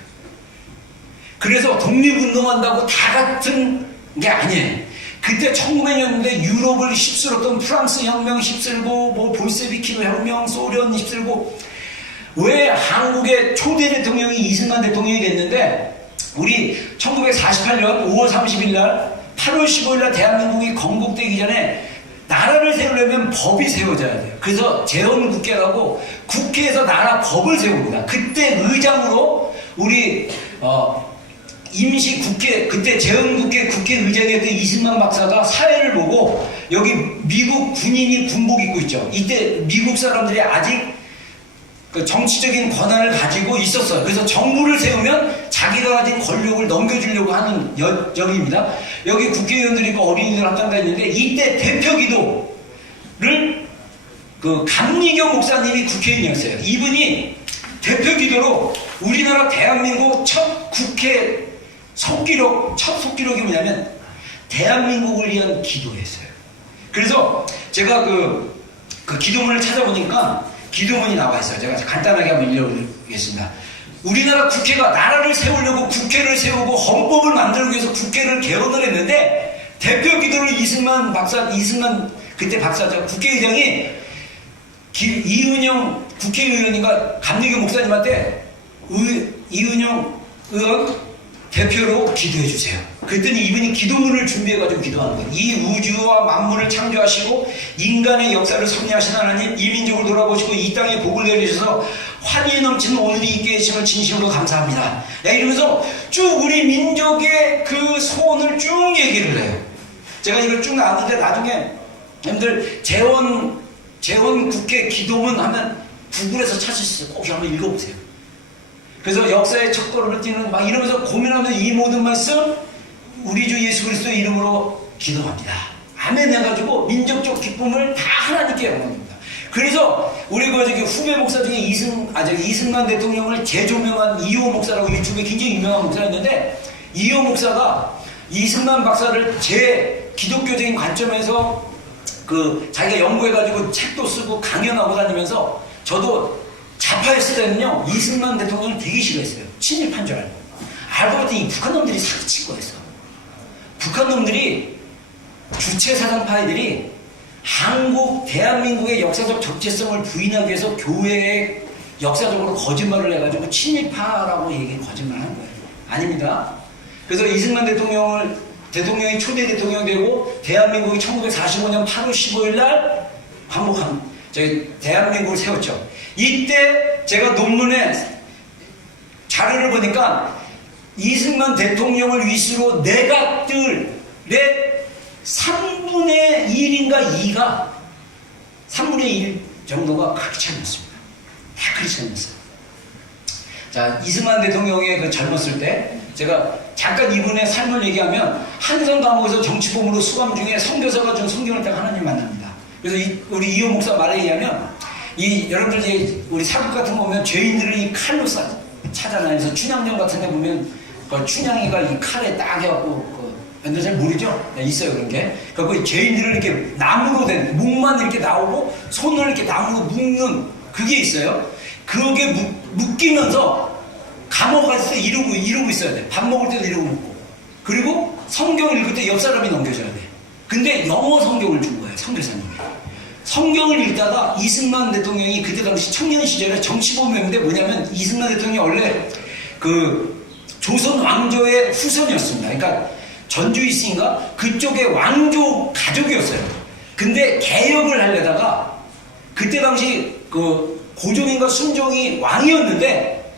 그래서 독립운동한다고 다 같은 게 아니에요. 그때 1900년대 유럽을 휩쓸었던 프랑스 혁명 휩쓸고 뭐 볼세비키 혁명, 소련 휩쓸고, 왜 한국의 초대 대통령이 이승만 대통령이 됐는데, 우리 1948년 5월 30일 날 8월 15일 날 대한민국이 건국되기 전에 나라를 세우려면 법이 세워져야 돼요. 그래서 재헌국회라고 국회에서 나라 법을 세웁니다. 그때 의장으로 우리 임시국회, 그때 재헌국회 국회의장이었던 이승만 박사가 사회를 보고, 여기 미국 군인이 군복 입고 있죠. 이때 미국 사람들이 아직 그 정치적인 권한을 가지고 있었어요. 그래서 정부를 세우면 자기가 가진 권력을 넘겨주려고 하는 여기입니다. 여기 국회의원들이 있고 어린이들 합당가 있는데, 이때 대표기도를 그 감리교 목사님이 국회의원이었어요. 이분이 대표기도로 우리나라 대한민국 첫 국회 첫 속기록이 뭐냐면 대한민국을 위한 기도였어요. 그래서 제가 그 기도문을 찾아보니까 기도문이 나와 있어요. 제가 간단하게 한번 읽어보겠습니다. 우리나라 국회가 나라를 세우려고 국회를 세우고 헌법을 만들기 위해서 국회를 개헌을 했는데, 대표 기도를 이승만 그때 박사죠. 국회의장이 이은영 국회의원인가 감리교 목사님한테 이은영 의원 대표로 기도해 주세요. 그랬더니 이분이 기도문을 준비해가지고 기도하는 거예요. 이 우주와 만물을 창조하시고 인간의 역사를 섭리하신 하나님, 이 민족을 돌아보시고 이 땅에 복을 내리셔서 환희 넘치는 오늘이 있게 해주심을 진심으로 감사합니다. 이러면서 쭉 우리 민족의 그 소원을 쭉 얘기를 해요. 제가 이걸 쭉 나왔는데 나중에 여러분들 재원 국회 기도문 하면 구글에서 찾을 수 있어요. 꼭 한번 읽어보세요. 그래서 역사의 첫걸음을 뛰는 막 이러면서 고민하면서 이 모든 말씀 우리 주 예수 그리스도의 이름으로 기도합니다. 아멘 해가지고 민족적 기쁨을 다 하나님께 영광합니다. 그래서 우리 후배 목사 중에 이승만 대통령을 재조명한 이호 목사라고 유튜브에 굉장히 유명한 목사가 있는데, 이호 목사가 이승만 박사를 제 기독교적인 관점에서 자기가 연구해가지고 책도 쓰고 강연하고 다니면서, 저도 좌파였을 때는요 이승만 대통령을 되게 싫어했어요. 친일파인 줄 알고 봤더니 이 북한 놈들이 사기친 거였어. 북한 놈들이 주체사상파이들이 대한민국의 역사적 적재성을 부인하기 위해서 교회에 역사적으로 거짓말을 해가지고 친일파라고 거짓말을 한 거예요. 아닙니다. 그래서 이승만 대통령이 초대 대통령이 되고 대한민국이 1945년 8월 15일 날 대한민국을 세웠죠. 이때 제가 논문에 자료를 보니까 이승만 대통령을 위시로 내각들의 3분의 1인가 2가 3분의 1 정도가 크리스찬이었습니다. 다 크리스찬이었어요. 자, 이승만 대통령의 그 젊었을 때 제가 잠깐 이분의 삶을 얘기하면 한성 감옥에서 정치범으로 수감 중에 선교사가 준 성경을 딱 하나님 만납니다. 그래서 우리 이호 목사 말에 의하면 여러분들 우리 사극 같은 거 보면 죄인들을 이 칼로 차잖아요. 그래서 춘향전 같은 데 보면 그 춘향이가 이 칼에 딱 해갖고 여러분들 잘 모르죠? 네, 있어요 그런 게. 그 죄인들을 이렇게 나무로 된 목만 이렇게 나오고 손을 이렇게 나무로 묶는 그게 있어요. 그게 묶이면서 감옥 갔을 때 이러고 있어야 돼. 밥 먹을 때도 이러고 먹고. 그리고 성경 읽을 때 옆 사람이 넘겨줘야 돼. 근데 영어 성경을 준 거예요, 선교사님이. 성경을 읽다가 이승만 대통령이 그때 당시 청년 시절에 정치범이었는데 뭐냐면 이승만 대통령이 원래 조선 왕조의 후손이었습니다. 그러니까 전주이신가 그쪽의 왕조 가족이었어요. 근데 개혁을 하려다가 그때 당시 고종인가 순종이 왕이었는데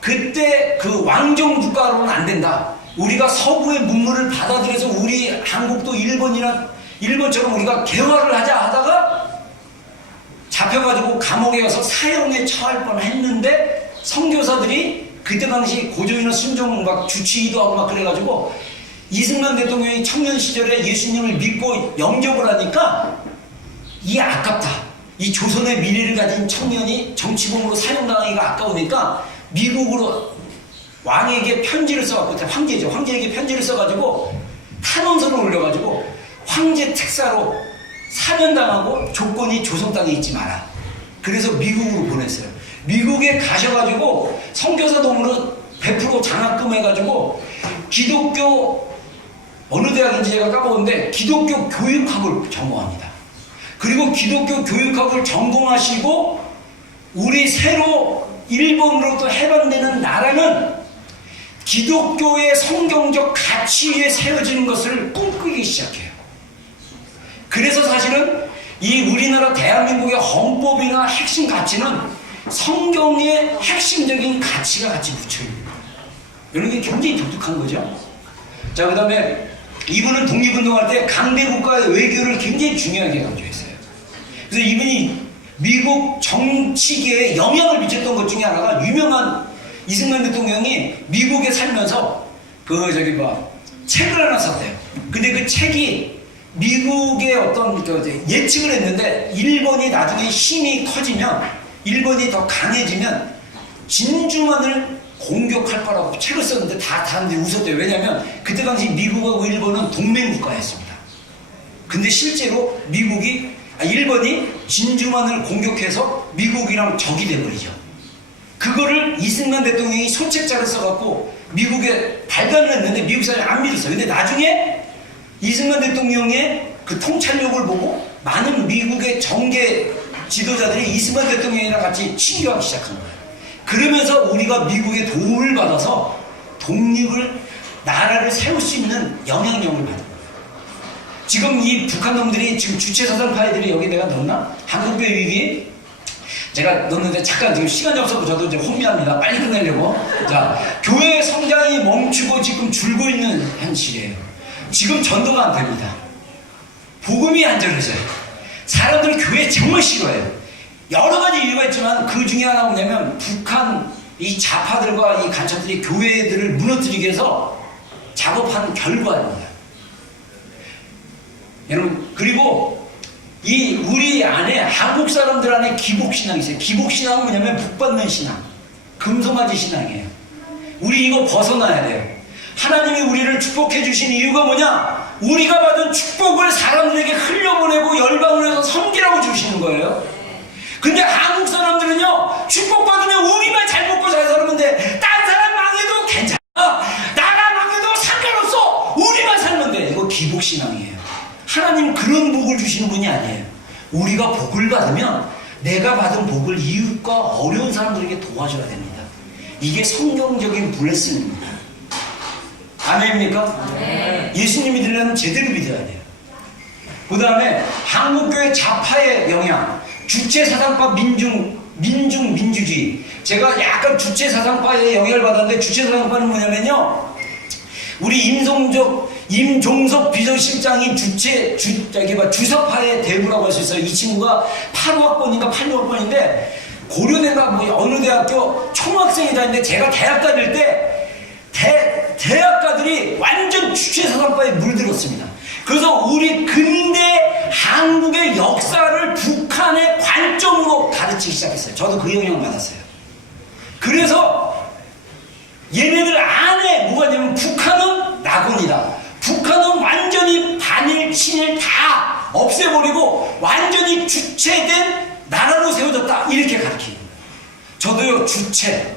그때 왕정 국가로는 안 된다. 우리가 서구의 문물을 받아들여서 우리 한국도 일본처럼 우리가 개화를 하자 하다가 잡혀가지고 감옥에 가서 사형에 처할 뻔했는데 선교사들이 그때 당시 고종이나 순종 막 주치의도 하고 막 그래가지고 이승만 대통령이 청년 시절에 예수님을 믿고 영접을 하니까 이 아깝다. 이 조선의 미래를 가진 청년이 정치범으로 사형당하기가 아까우니까 미국으로 왕에게 편지를 써갖고, 황제에게 편지를 써가지고 탄원서를 올려가지고 황제 특사로 사면당하고 조건이 조선 땅에 있지 마라. 그래서 미국으로 보냈어요. 미국에 가셔가지고 선교사동으로 100% 장학금 해가지고 기독교 어느 대학인지 제가 까먹었는데 기독교 교육학을 전공합니다. 그리고 기독교 교육학을 전공하시고 우리 새로 일본으로부터 해방되는 나라는 기독교의 성경적 가치에 세워지는 것을 꿈꾸기 시작해요. 그래서 사실은 이 우리나라 대한민국의 헌법이나 핵심 가치는 성경의 핵심적인 가치가 같이 묻혀있는 거예요. 이런 게 굉장히 독특한 거죠. 자, 그 다음에 이분은 독립운동할 때 강대국가의 외교를 굉장히 중요하게 강조했어요. 그래서 이분이 미국 정치계에 영향을 미쳤던 것 중에 하나가 유명한 이승만 대통령이 미국에 살면서 책을 하나 썼대요. 근데 그 책이 미국의 어떤 예측을 했는데 일본이 나중에 힘이 커지면 일본이 더 강해지면 진주만을 공격할 거라고 책을 썼는데 다들 웃었대요. 왜냐하면 그때 당시 미국하고 일본은 동맹국가였습니다. 근데 실제로 일본이 진주만을 공격해서 미국이랑 적이 돼버리죠. 그거를 이승만 대통령이 소책자를 써갖고 미국에 발간을 했는데 미국 사람이 안 믿었어요. 근데 나중에 이승만 대통령의 그 통찰력을 보고 많은 미국의 정계 지도자들이 이승만 대통령이랑 같이 친교하기 시작한 거예요. 그러면서 우리가 미국의 도움을 받아서 독립을, 나라를 세울 수 있는 영향력을 받은 거예요. 지금 이 북한 놈들이 지금 주체사상파이들이 여기 내가 넣나? 한국교 위기? 제가 넣는데 잠깐 지금 시간이 없어서 저도 이제 혼미합니다. 빨리 끝내려고. 자, 교회 성장이 멈추고 지금 줄고 있는 현실이에요. 지금 전도가 안 됩니다. 복음이 안 전해져요. 사람들 교회 정말 싫어해요. 여러 가지 이유가 있지만 그 중에 하나 뭐냐면 북한 이 좌파들과 이 간첩들이 교회들을 무너뜨리기 위해서 작업한 결과입니다. 여러분, 그리고 이 우리 안에 한국 사람들 안에 기복신앙이 있어요. 기복신앙은 뭐냐면 복받는 신앙, 금송아지 신앙이에요. 우리 이거 벗어나야 돼요. 하나님이 우리를 축복해 주신 이유가 뭐냐? 우리가 받은 축복을 사람들에게 흘려보내고 열방을 해서 섬기라고 주시는 거예요. 근데 한국 사람들은요, 축복받으면 우리만 잘 먹고 잘 살면 돼. 딴 사람 망해도 괜찮아. 나라 망해도 상관없어. 우리만 살면 돼. 이거 기복신앙이에요. 하나님은 그런 복을 주시는 분이 아니에요. 우리가 복을 받으면 내가 받은 복을 이웃과 어려운 사람들에게 도와줘야 됩니다. 이게 성경적인 블레싱입니다. 아멘입니까? 네. 예수님 믿으려면 제대로 믿어야 돼요. 그 다음에 한국교회 좌파의 영향, 주체사상파 민주주의. 제가 약간 주체사상파의 영향을 받았는데, 주체사상파는 뭐냐면요, 우리 임종석 비서실장이 주석파의 대부라고 할 수 있어요. 이 친구가 8학번인가 86학번인데 고려대가 뭐 어느 대학교 총학생이 다니는데, 제가 대학 다닐 때 대학가들이 완전 주체사상파에 물들었습니다. 그래서 우리 근대 한국의 역사를 북한의 관점으로 가르치기 시작했어요. 저도 그 영향을 받았어요. 그래서 얘네들 안에 뭐가 있냐면 북한은 낙원이다. 북한은 완전히 반일, 친일 다 없애버리고 완전히 주체된 나라로 세워졌다. 이렇게 가르치는 거예요. 저도요, 주체,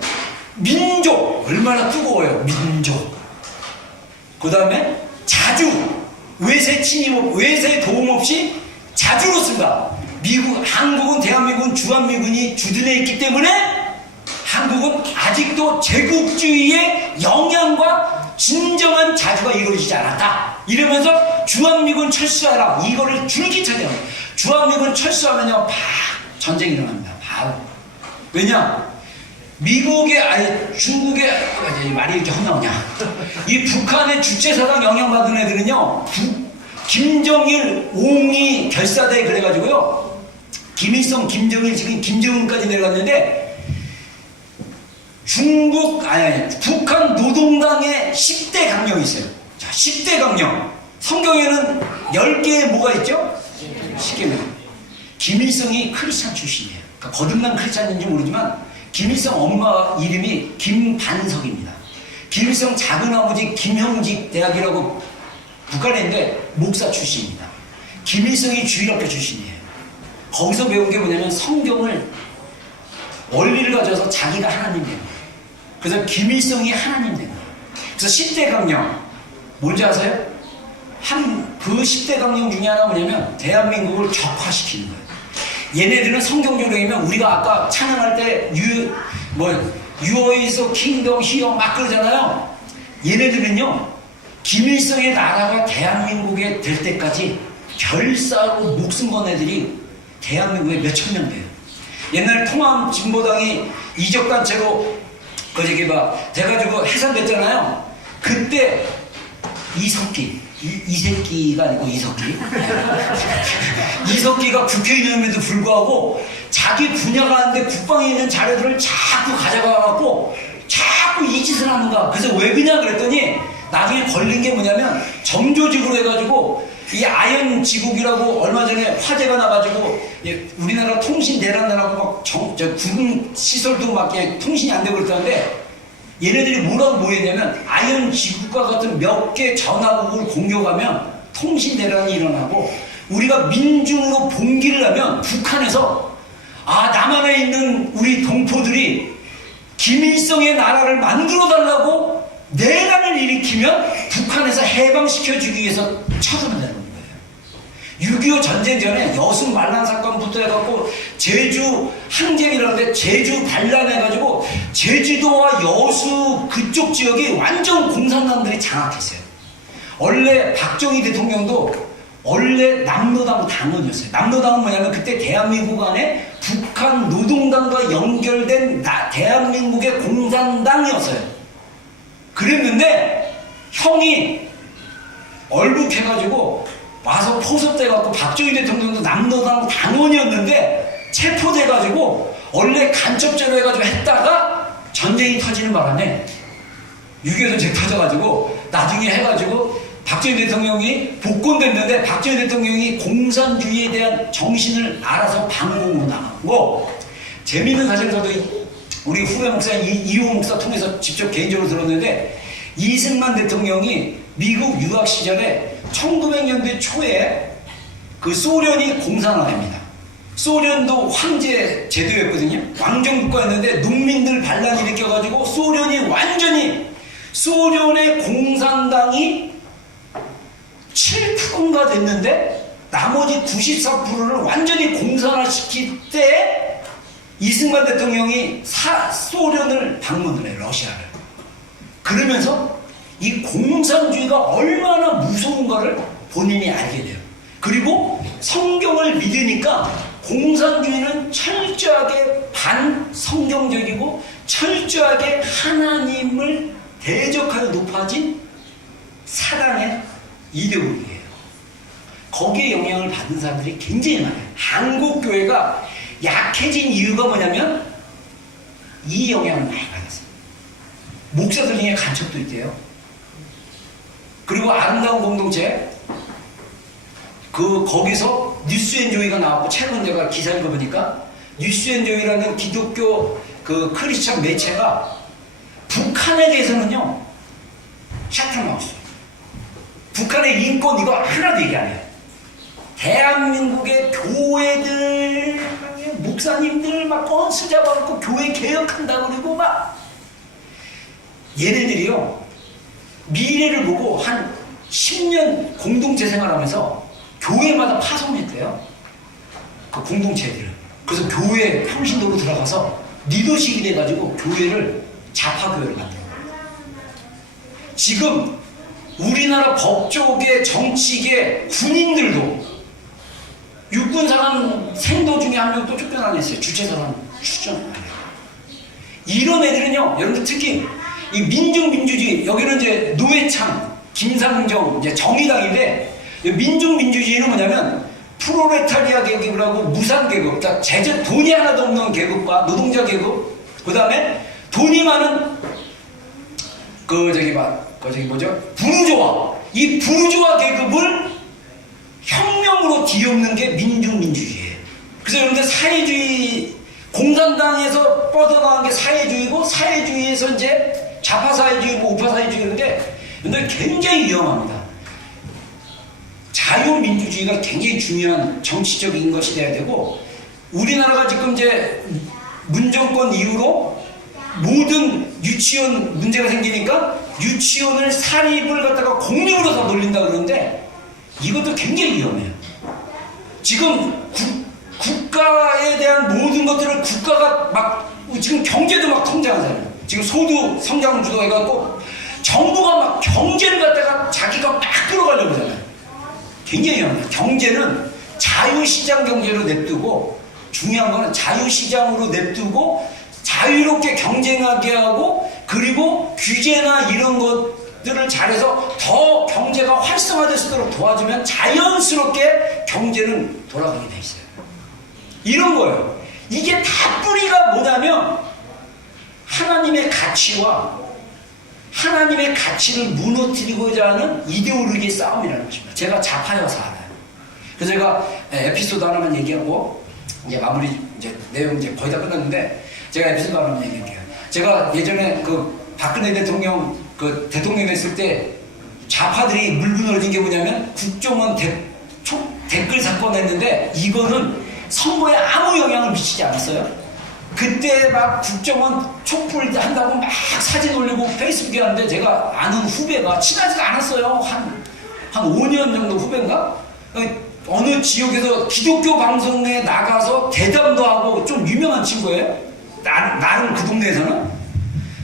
민족, 얼마나 뜨거워요. 민족. 그 다음에 자주, 외세 침입, 외세 도움 없이 자주로 쓴다. 한국은, 대한민국은 주한미군이 주둔해 있기 때문에 한국은 아직도 제국주의의 영향과 진정한 자주가 이루어지지 않았다. 이러면서 주한미군 철수하라. 이거를 줄기차게 합니다. 주한미군 철수하면요, 전쟁이 일어납니다. 바로. 왜냐? 중국의, 말이 이렇게 헛나오냐. 이 북한의 주체사상 영향받은 애들은요, 김정일, 옹이 결사대 그래가지고요, 김일성, 김정일, 지금 김정은까지 내려갔는데, 북한 노동당의 10대 강령이 있어요. 자, 10대 강령. 성경에는 10개의 뭐가 있죠? 10개입니다. 김일성이 크리스찬 출신이에요. 그러니까 거듭난 크리스찬인지 모르지만, 김일성 엄마 이름이 김반석입니다. 김일성 작은아버지 김형직 대학이라고 북한에 있는데 목사 출신입니다. 김일성이 주일학교 출신이에요. 거기서 배운 게 뭐냐면 성경을 원리를 가져서 자기가 하나님 된 거예요. 그래서 김일성이 하나님 된 거예요. 그래서 10대 강령 뭔지 아세요? 그 10대 강령 중에 하나 뭐냐면 대한민국을 격화시키는 거예요. 얘네들은 성경적으로 얘기하면 우리가 아까 찬양할 때 You is a kingdom here 막 그러잖아요. 얘네들은요, 김일성의 나라가 대한민국에 될 때까지 결사로 목숨 건 애들이 대한민국에 몇천 명 돼요. 옛날 통합진보당이 이적단체로 돼가지고 해산됐잖아요. 그때 이석기, 이 새끼가 아니고 이석기. 이석기가 국회의원임에도 불구하고 자기 분야가 하는데 국방에 있는 자료들을 자꾸 가져가갖고 자꾸 이 짓을 하는가. 그래서 왜 그냐 그랬더니 나중에 걸린 게 뭐냐면 정조직으로 해가지고 이 아연 지국이라고 얼마 전에 화재가 나가지고 우리나라 통신 내란나라고 막 구분 시설도 막 통신이 안 되고 그랬다는데 얘네들이 뭐라고 했냐면 아연 지국과 같은 몇 개 전화국을 공격하면 통신 대란이 일어나고 우리가 민중으로 봉기를 하면 북한에서 남한에 있는 우리 동포들이 김일성의 나라를 만들어 달라고 내란을 혼란을 일으키면 북한에서 해방시켜주기 위해서 쳐들어내는 거예요. 6.25 전쟁 전에 여순 만란 사건부터 해갖고 제주 항쟁이라는데 제주 반란해가지고 제주도와 여수 그쪽 지역이 완전 공산당들이 장악했어요. 원래 박정희 대통령도 원래 남로당 당원이었어요. 남로당은 뭐냐면 그때 대한민국 안에 북한 노동당과 연결된 대한민국의 공산당이었어요. 그랬는데 형이 얼룩해가지고 와서 포섭돼갖고 박정희 대통령도 남로당 당원이었는데 체포돼가지고 원래 간첩죄로 해가지고 했다가 전쟁이 터지는 바람에 6.25 전쟁 터져가지고 나중에 해가지고 박정희 대통령이 복권됐는데 박정희 대통령이 공산주의에 대한 정신을 알아서 방공으로 나가고 재미있는 사실은 저도 우리 후배 목사 이호 목사 통해서 직접 개인적으로 들었는데 이승만 대통령이 미국 유학 시절에 1900년대 초에 그 소련이 공산화됩니다. 소련도 황제 제도였거든요. 왕정국가였는데 농민들 반란이 일으켜가지고 소련이 완전히 소련의 공산당이 7%가 됐는데 나머지 94%를 완전히 공산화시킬 때 이승만 대통령이 소련을 방문을 해요. 러시아를. 그러면서 이 공산주의가 얼마나 무서운가를 본인이 알게 돼요. 그리고 성경을 믿으니까 공산주의는 철저하게 반성경적이고 철저하게 하나님을 대적하여 높아진 사단의 이데올로기예요. 거기에 영향을 받은 사람들이 굉장히 많아요. 한국 교회가 약해진 이유가 뭐냐면 이 영향을 많이 받았어요. 목사들 중에 간첩도 있대요. 그리고 아름다운 공동체 거기서 뉴스앤조이가 나왔고 최근 제가 기사 읽어보니까 뉴스앤조이라는 기독교 그 크리스찬 매체가 북한에 대해서는요 샤트를 나왔어요. 북한의 인권 이거 하나도 얘기 안 해요. 대한민국의 교회들 목사님들 막 건수 잡아갖고 교회 개혁한다 그러고 막 얘네들이요 미래를 보고 한 10년 공동체 생활하면서 교회마다 파송했대요. 그 공동체들을. 그래서 교회 평신도로 들어가서 리더십이 돼가지고 교회를 자파교회를 만들어요. 지금 우리나라 법조계, 정치계, 군인들도 육군사관 생도 중에 한 명 또 쫓겨나냈어요. 주최사관 추천 안 해요. 이런 애들은요, 여러분들 특히 이 민중민주주의, 여기는 이제 노회찬, 김상정, 이제 정의당인데, 민중민주주의는 뭐냐면, 프로레타리아 계급이라고 무상계급, 그러니까 돈이 하나도 없는 계급과 노동자 계급, 그 다음에 돈이 많은, 부르주아. 이 부르주아 계급을 혁명으로 뒤엎는 게 민중민주주의예요. 그래서 여러분들 사회주의, 공산당에서 뻗어나간 게 사회주의고, 사회주의에서 이제 좌파사회주의고 우파사회주의인데, 여러분들 굉장히 위험합니다. 자유민주주의가 굉장히 중요한 정치적인 것이 돼야 되고, 우리나라가 지금 이제 문정권 이후로 모든 유치원 문제가 생기니까 유치원을 사립을 갖다가 공립으로 다 돌린다 그러는데 이것도 굉장히 위험해요. 지금 국가에 대한 모든 것들을 국가가 막 지금 경제도 막 성장하잖아요. 지금 소득 성장 주도 해갖고 정부가 막 경제를 갖다가 자기가 막 끌어가려고 하잖아요. 굉장히 위험해요. 경제는 자유시장 경제로 냅두고 중요한 거는 자유시장으로 냅두고 자유롭게 경쟁하게 하고 그리고 규제나 이런 것들을 잘해서 더 경제가 활성화될 수 있도록 도와주면 자연스럽게 경제는 돌아가게 돼 있어요. 이런 거예요. 이게 다 뿌리가 뭐냐면 하나님의 가치와 하나님의 가치를 무너뜨리고자 하는 이데올로기의 싸움이라는 것입니다. 제가 좌파여서 알아요. 그래서 제가 에피소드 하나만 얘기하고 이제 마무리 이제 내용 이제 거의 다 끝났는데 제가 에피소드 하나만 얘기할게요. 제가 예전에 그 박근혜 대통령 그 대통령 됐을 때 좌파들이 물그늘진 게 뭐냐면 국정원 댓글 사건 했는데 이거는 선거에 아무 영향을 미치지 않았어요. 그때 막 국정원 촛불 한다고 막 사진 올리고 페이스북에 하는데 제가 아는 후배가 친하지도 않았어요. 한 5년 정도 후배인가? 어느 지역에서 기독교 방송에 나가서 대담도 하고 좀 유명한 친구예요. 나름 그 동네에서는.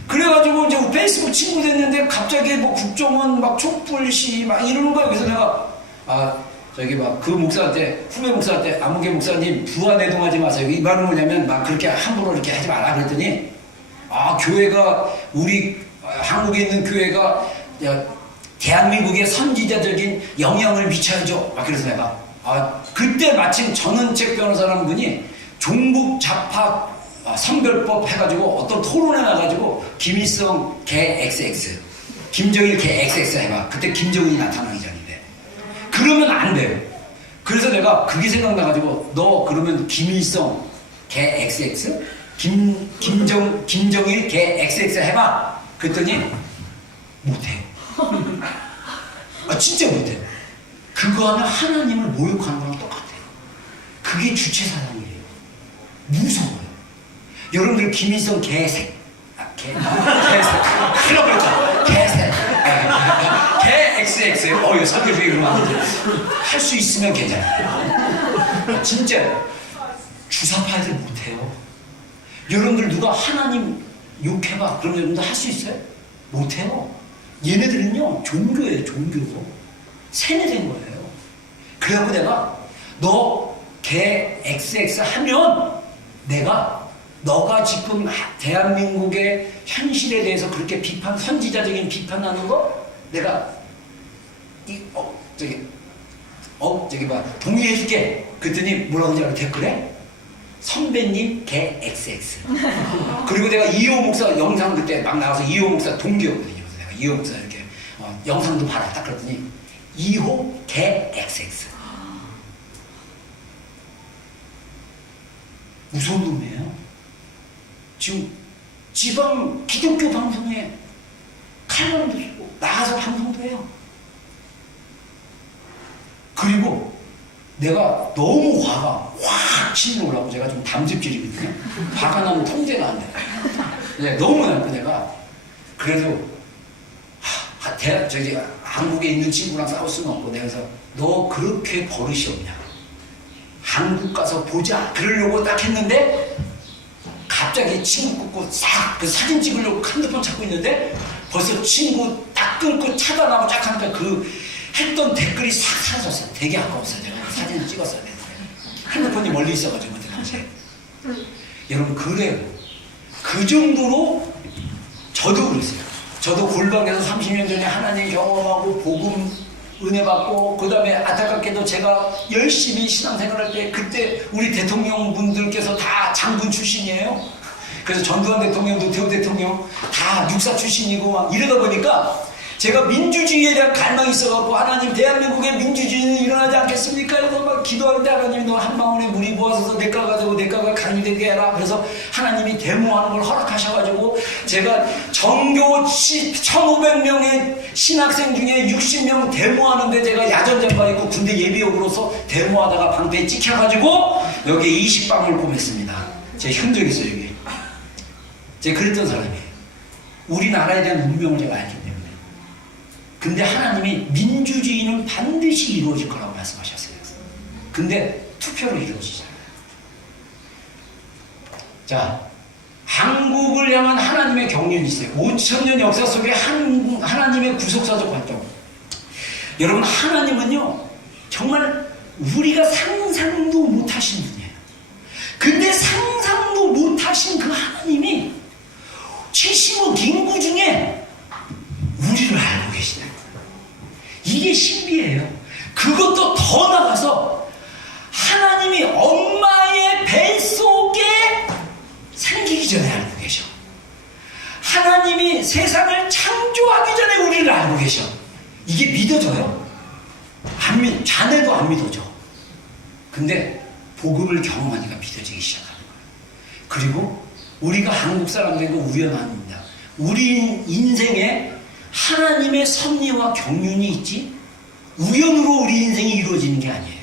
그래가지고 이제 페이스북 친구 됐는데 갑자기 뭐 국정원 막 촛불시 막 이러는 거예요. 그래서 내가 저기 막 그 목사한테 후배 목사한테 아무개 목사님 부하내동하지 마세요. 이 말은 뭐냐면 막 그렇게 함부로 이렇게 하지 마라 그랬더니 교회가 우리 한국에 있는 교회가 대한민국의 선지자적인 영향을 미쳐야죠. 막 그래서 내가 그때 마침 전은책 변호사라는 분이 종북 좌파 선별법 해가지고 어떤 토론회 나가지고 김일성 개 XX 김정일 개 XX 해봐. 그때 김정은이 나타나기 전인데 그러면 안 돼요. 그래서 내가 그게 생각나가지고 너 그러면 김일성 개 XX 김정일 개 XX 해봐. 그랬더니 못해. 진짜 못해. 그거 하면 하나님을 모욕하는 거랑 똑같아요. 그게 주체사상이에요. 무서워요. 여러분들 김일성 개색 개색 큰일 났죠. 개색 개 XX 이거 선교 중에 그러면 안 되지. 할 수 있으면 괜찮아요. 진짜 주사파애들 못해요. 여러분들 누가 하나님 욕해봐 그러면 여러분들 할 수 있어요? 못해요. 얘네들은요 종교예요. 종교 세뇌된 거예요. 그래갖고 내가 너 개 XX 하면 내가 너가 지금 대한민국의 현실에 대해서 그렇게 선지자적인 비판하는 거 내가 동의해줄게. 그랬더니 뭐라고 하는지 알아? 댓글에 선배님 개 XX. 그리고 내가 이호 목사 영상 그때 막 나와서 이호 목사 동기였거든요. 그래서 내가 이호 목사 이렇게 영상도 봐라 딱 그랬더니 이호 개 XX. 무서운 놈이에요. 지금 지방 기독교 방송에 칼럼도 쓰고 나가서 방송도 해요. 그리고 내가 너무 화가 확 치밀어오라고 제가 좀 담즙질이거든요. 화가 나면 통제가 안 돼. 너무 나니까 내가 그래도 저기 한국에 있는 친구랑 싸울 수는 없고 내가 그래서 너 그렇게 버릇이 없냐. 한국 가서 보자 그러려고 딱 했는데 갑자기 친구 끊고 싹 그 사진 찍으려고 핸드폰 찾고 있는데 벌써 친구 딱 끊고 차단하고 쫙 하니까 그 했던 댓글이 싹 사라졌어요. 되게 아까웠어요. 제가 사진을 찍었어야 되는데 핸드폰이 멀리 있어가지고 그때 당시에. 여러분 그래요. 그 정도로 저도 그랬어요. 저도 골방에서 30년 전에 하나님 경험하고 복음 은혜 받고 그 다음에 안타깝게도 제가 열심히 신앙생활할 때 그때 우리 대통령 분들께서 다 장군 출신이에요. 그래서 전두환 대통령, 노태우 대통령 다 육사 출신이고 막 이러다 보니까 제가 민주주의에 대한 갈망이 있어갖고 하나님 대한민국의 민주주의는 일어나지 않겠습니까? 이거 막 기도하는데 하나님이 너 한 방울에 물이 부어서 내가 가지고 내가가 강이 되게 해라. 그래서 하나님이 데모하는 걸 허락하셔가지고 제가 전교 1500명의 신학생 중에 60명 데모하는데 제가 야전장발 입고 군대 예비역으로서 데모하다가 방패에 찍혀가지고 여기에 20방울 꿰맸습니다. 제 흔적 있어요 여기. 제가 그랬던 사람이에요. 우리나라에 대한 운명을 제가 알기 때문에. 근데 하나님이 민주주의는 반드시 이루어질 거라고 말씀하셨어요. 근데 투표로 이루어지잖아요. 자, 한국을 향한 하나님의 경륜이 있어요. 5000년 역사 속에 하나님의 구속사적 활동. 여러분 하나님은요 정말 우리가 상상도 못하신 분이에요. 근데 상상도 못하신 그 하나님이 70억 인구 중에 우리를 알고 계시다. 이게 신비예요. 그것도 더 나가서 하나님이 엄마의 뱃속에 생기기 전에 알고 계셔. 하나님이 세상을 창조하기 전에 우리를 알고 계셔. 이게 믿어져요? 자네도 안 믿어져. 근데 복음을 경험하니까 믿어지기 시작하는 거예요. 그리고 우리가 한국 사람들인 거 우연합니다. 우리 인생에 하나님의 섭리와 경륜이 있지 우연으로 우리 인생이 이루어지는 게 아니에요.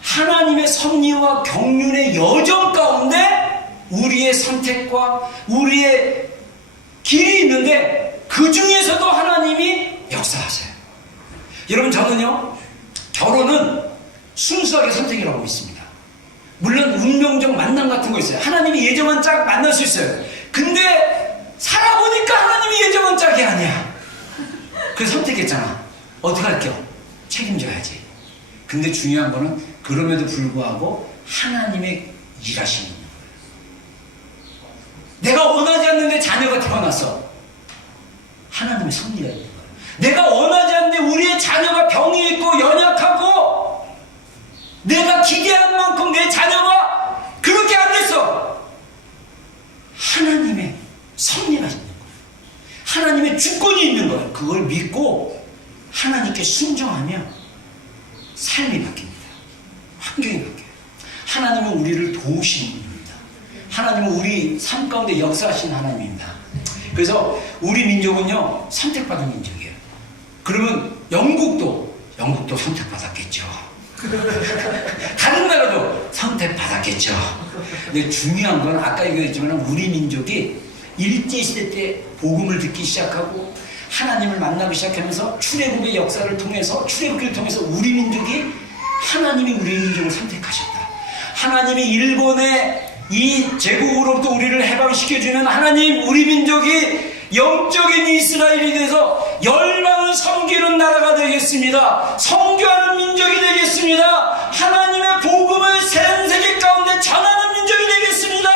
하나님의 섭리와 경륜의 여정 가운데 우리의 선택과 우리의 길이 있는데 그 중에서도 하나님이 역사하세요. 여러분, 저는요, 결혼은 순수하게 선택이라고 믿습니다. 물론 운명적 만남 같은 거 있어요. 하나님이 예정한 짝 만날 수 있어요. 근데 살아보니까 하나님이 예정한 짝이 아니야. 그래서 선택했잖아. 어떻게 할게요? 책임져야지. 근데 중요한 거는 그럼에도 불구하고 하나님의 일하심이 있는 거예요. 내가 원하지 않는데 자녀가 태어났어. 하나님의 섭리가 있는 거예요. 내가 원하지 않는데 우리의 자녀가 병이 있고 연약하고 내가 기대한 만큼 내 자녀가 그렇게 안 됐어. 하나님의 섭리가 있는 거예요. 하나님의 주권이 있는 거예요. 그걸 믿고 하나님께 순종하면 삶이 바뀝니다. 환경이 바뀌어요. 하나님은 우리를 도우시는 분입니다. 하나님은 우리 삶 가운데 역사하시는 하나님입니다. 그래서 우리 민족은요, 선택받은 민족이에요. 그러면 영국도 선택받았겠죠. 다른 나라도 선택받았겠죠. 근데 중요한 건 아까 얘기했지만 우리 민족이 일제시대 때 복음을 듣기 시작하고 하나님을 만나기 시작하면서 출애굽의 역사를 통해서 출애굽기를 통해서 우리 민족이 하나님이 우리 민족을 선택하셨다. 하나님이 일본의 이 제국으로부터 우리를 해방시켜주는 하나님, 우리 민족이 영적인 이스라엘이 돼서 열방을 섬기는 나라가 되겠습니다. 선교하는 민족이 되겠습니다. 하나님의 복음을 전 세계 가운데 전하는 민족이 되겠습니다.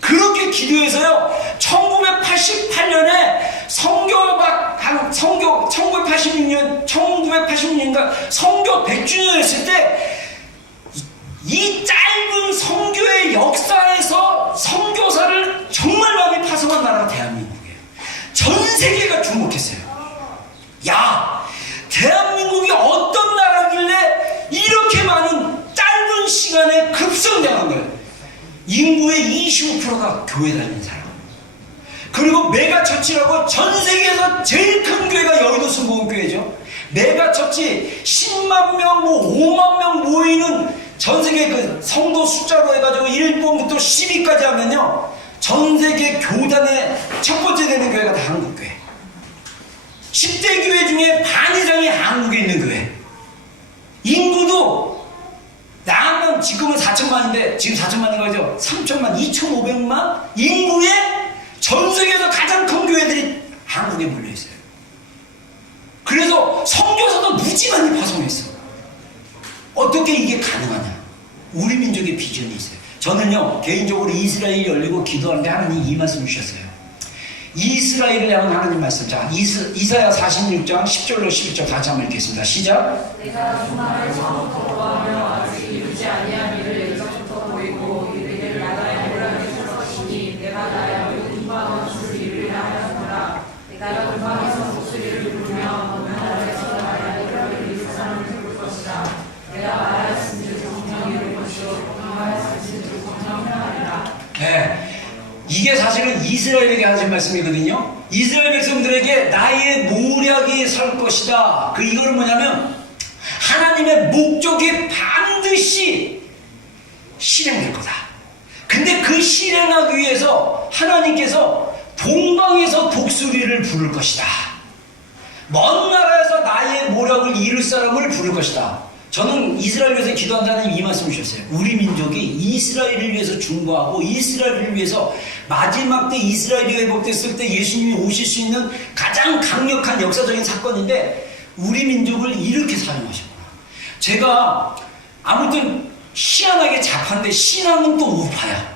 그렇게 기도해서요, 1988년에 1986년인가 선교 100주년 했을 때 이 짧은 선교의 역사에서 선교사를 정말 많이 파송한 나라가 대한민국이에요. 전 세계가 주목했어요. 야, 대한민국이 어떤 나라길래 이렇게 많은 짧은 시간에 급성장한 거예요. 인구의 25%가 교회 다니는 사람. 그리고 메가처치라고 전 세계에서 제일 큰 교회가 여의도 순복음교회죠. 메가처치 10만 명, 5만 명 모이는 전 세계 그 성도 숫자로 해가지고 1번부터 10위까지 하면요, 전 세계 교단의 첫 번째 되는 교회가 다 한국교회. 10대 교회 중에 반 이상이 한국에 있는 교회. 인구도 나면 지금은 4천만인데 지금 4천만인 거죠. 3천만, 2,500만 인구에 전 세계에서 가장 큰 교회들이 한국에 몰려있어요. 그래서 선교사도 무지 많이 파송했어. 어떻게 이게 가능하냐? 우리 민족의 비전이 있어요. 저는요, 개인적으로 이스라엘이 열리고 기도하는데 하나님이 이 말씀 주셨어요. 이스라엘을 향한 하나님 말씀. 자, 이사야 46장 10절로 11절 같이 한번 읽겠습니다. 시작. 내가 주말을 처음부터 구하며 아직 이루지 아니한 일을 예전부터 보이고 이르기를 나라의 모략에 서시니 내가 나의 음방한 주를 이루리라 하였노라. 내가 음방에서 목소리를 부르며 어느 나라에서 나의 이르를 이룰 사람을 부를 것이다. 내가 말하였은지 정령 이룰 것이요 말하였은지 정령 행하리라. 네. 이게 사실은 이스라엘에게 하신 말씀이거든요. 이스라엘 백성들에게 나의 모략이 설 것이다. 이거는 뭐냐면 하나님의 목적이 반드시 실행될 거다. 근데 그 실행하기 위해서 하나님께서 동방에서 독수리를 부를 것이다. 먼 나라에서 나의 모략을 이룰 사람을 부를 것이다. 저는 이스라엘을 위해서 기도한다는 하나님 이 말씀 주셨어요. 우리 민족이 이스라엘을 위해서 중보하고 이스라엘을 위해서 마지막 때 이스라엘이 회복됐을 때 예수님이 오실 수 있는 가장 강력한 역사적인 사건인데 우리 민족을 이렇게 사용하셨구나. 제가 아무튼 희한하게 잡한데 신앙은 또 우파야.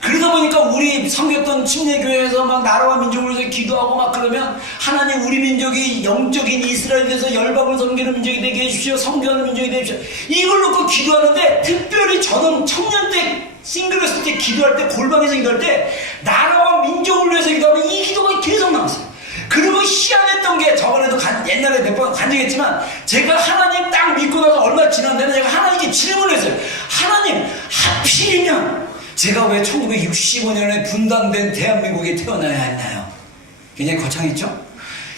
그러다 보니까 우리 섬겼던 침례교회에서 막 나라와 민족을 위해서 기도하고 막 그러면 하나님 우리 민족이 영적인 이스라엘에서 열방을 섬기는 민족이 되게 해주십시오. 섬기는 민족이 되게 해주십시오. 이걸 놓고 기도하는데 특별히 저는 청년 때 싱글했을 때 기도할 때 골방에서 기도할 때 나라와 민족을 위해서 기도하면 이 기도가 계속 나왔어요. 그리고 희한했던 게 저번에도 옛날에 몇 번 간증했지만 제가 하나님 딱 믿고 나서 얼마 지났는데 제가 하나님께 질문을 했어요. 하나님 하필이면 제가 왜 1965년에 분단된 대한민국에 태어나야 했나요? 굉장히 거창했죠?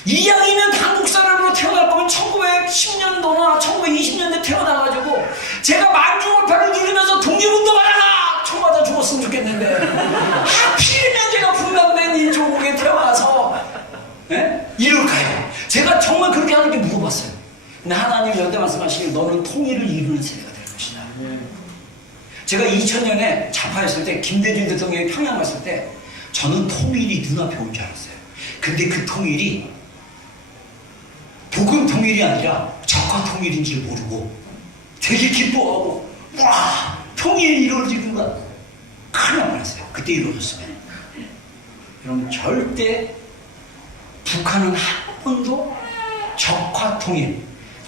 이왕이면 한국 사람으로 태어날 거면 1910년도나 1920년대 태어나가지고 제가 만주골파를 누리면서 독립운동하다가 맞아 죽었으면 좋겠는데 하필이면 제가 분당된 이 조국에 들어와서 이럴까요? 제가 정말 그렇게 하는지 물어봤어요. 근데 하나님 저한테 말씀하시길 너는 통일을 이루는 세대가 될 것이다. 제가 2000년에 자파했을 때 김대중 대통령이 평양 갔을 때 저는 통일이 눈앞에 온 줄 알았어요. 근데 그 통일이 복음 통일이 아니라 적화 통일인 줄 모르고 되게 기뻐하고 와 통일이 이루어지는가 큰일 날 뻔했어요. 그때 이루어졌으면 여러분 절대 북한은 한 번도 적화 통일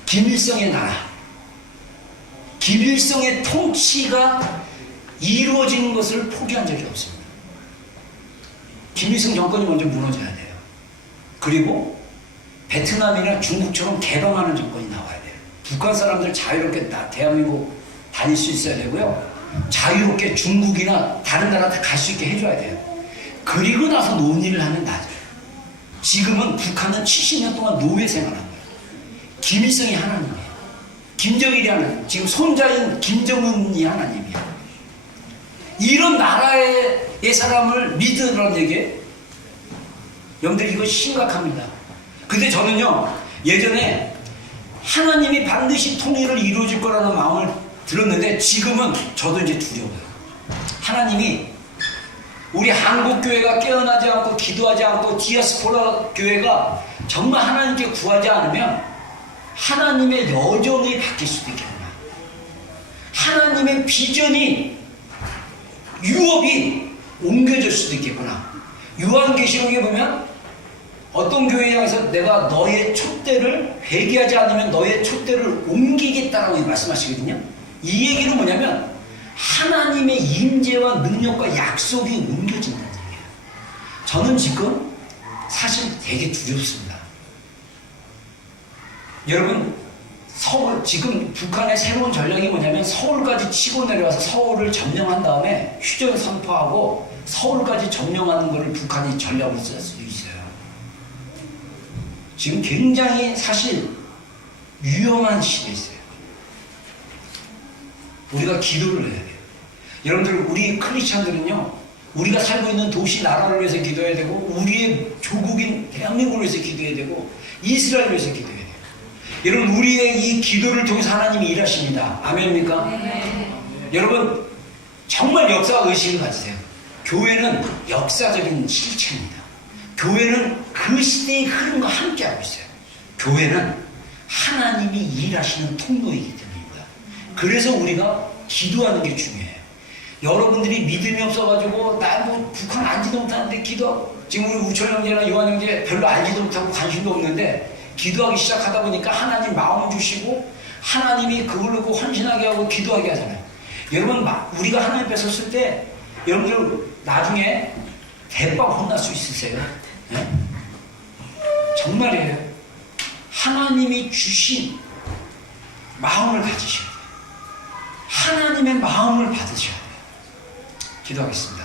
김일성의 나라 김일성의 통치가 이루어진 것을 포기한 적이 없습니다. 김일성 정권이 먼저 무너져야 돼요. 그리고 베트남이나 중국처럼 개방하는 정권이 나와야 돼요. 북한 사람들 자유롭게 대한민국 다닐 수 있어야 되고요. 자유롭게 중국이나 다른 나라 갈 수 있게 해줘야 돼요. 그리고 나서 논의를 하면 낮아요. 지금은 북한은 70년 동안 노예 생활한 거예요. 김일성이 하나님이에요. 김정일이 하나님, 지금 손자인 김정은이 하나님이에요. 이런 나라의 사람을 믿으라는 얘기예요. 여러분들 이거 심각합니다. 근데 저는요 예전에 하나님이 반드시 통일을 이루어질 거라는 마음을 들었는데 지금은 저도 이제 두려워요. 하나님이 우리 한국교회가 깨어나지 않고 기도하지 않고 디아스포라 교회가 정말 하나님께 구하지 않으면 하나님의 여정이 바뀔 수도 있겠구나. 하나님의 비전이 유업이 옮겨질 수도 있겠구나. 요한계시록에 보면 어떤 교회에 가서 내가 너의 촛대를 회개하지 않으면 너의 촛대를 옮기겠다라고 말씀하시거든요. 이 얘기는 뭐냐면 하나님의 임재와 능력과 약속이 옮겨진다는 얘기예요. 저는 지금 사실 되게 두렵습니다. 여러분 서울 지금 북한의 새로운 전략이 뭐냐면 서울까지 치고 내려와서 서울을 점령한 다음에 휴전 선포하고 서울까지 점령하는 것을 북한이 전략으로 쓸 수도 있어요. 지금 굉장히 사실 위험한 시대에 있어요. 우리가 기도를 해야 돼요. 여러분들 우리 크리스찬들은요 우리가 살고 있는 도시 나라를 위해서 기도해야 되고 우리의 조국인 대한민국을 위해서 기도해야 되고 이스라엘을 위해서 기도해야 돼요. 여러분 우리의 이 기도를 통해서 하나님이 일하십니다. 아멘입니까? 네. 여러분 정말 역사와 의식을 가지세요. 교회는 역사적인 실체입니다. 교회는 그 시대의 흐름과 함께하고 있어요. 교회는 하나님이 일하시는 통로이기 때문입니다. 그래서 우리가 기도하는 게 중요해요. 여러분들이 믿음이 없어가지고 나도 북한 알지도 못하는데 기도하고 지금 우리 우철 형제나 요한 형제 별로 알지도 못하고 관심도 없는데 기도하기 시작하다 보니까 하나님 마음을 주시고 하나님이 그걸 놓고 헌신하게 하고 기도하게 하잖아요. 여러분 우리가 하나님 앞에 섰을 때 여러분들 나중에 대박 혼날 수 있으세요? 네? 정말이에요. 하나님이 주신 마음을 가지셔야 돼요. 하나님의 마음을 받으셔야 돼요. 기도하겠습니다.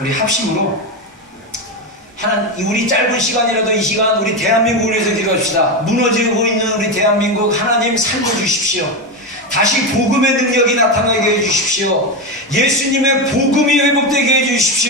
우리 합심으로 우리 짧은 시간이라도 이 시간 우리 대한민국을 위해서 기도합시다. 무너지고 있는 우리 대한민국 하나님 살려주십시오. 다시 복음의 능력이 나타나게 해주십시오. 예수님의 복음이 회복되게 해주십시오.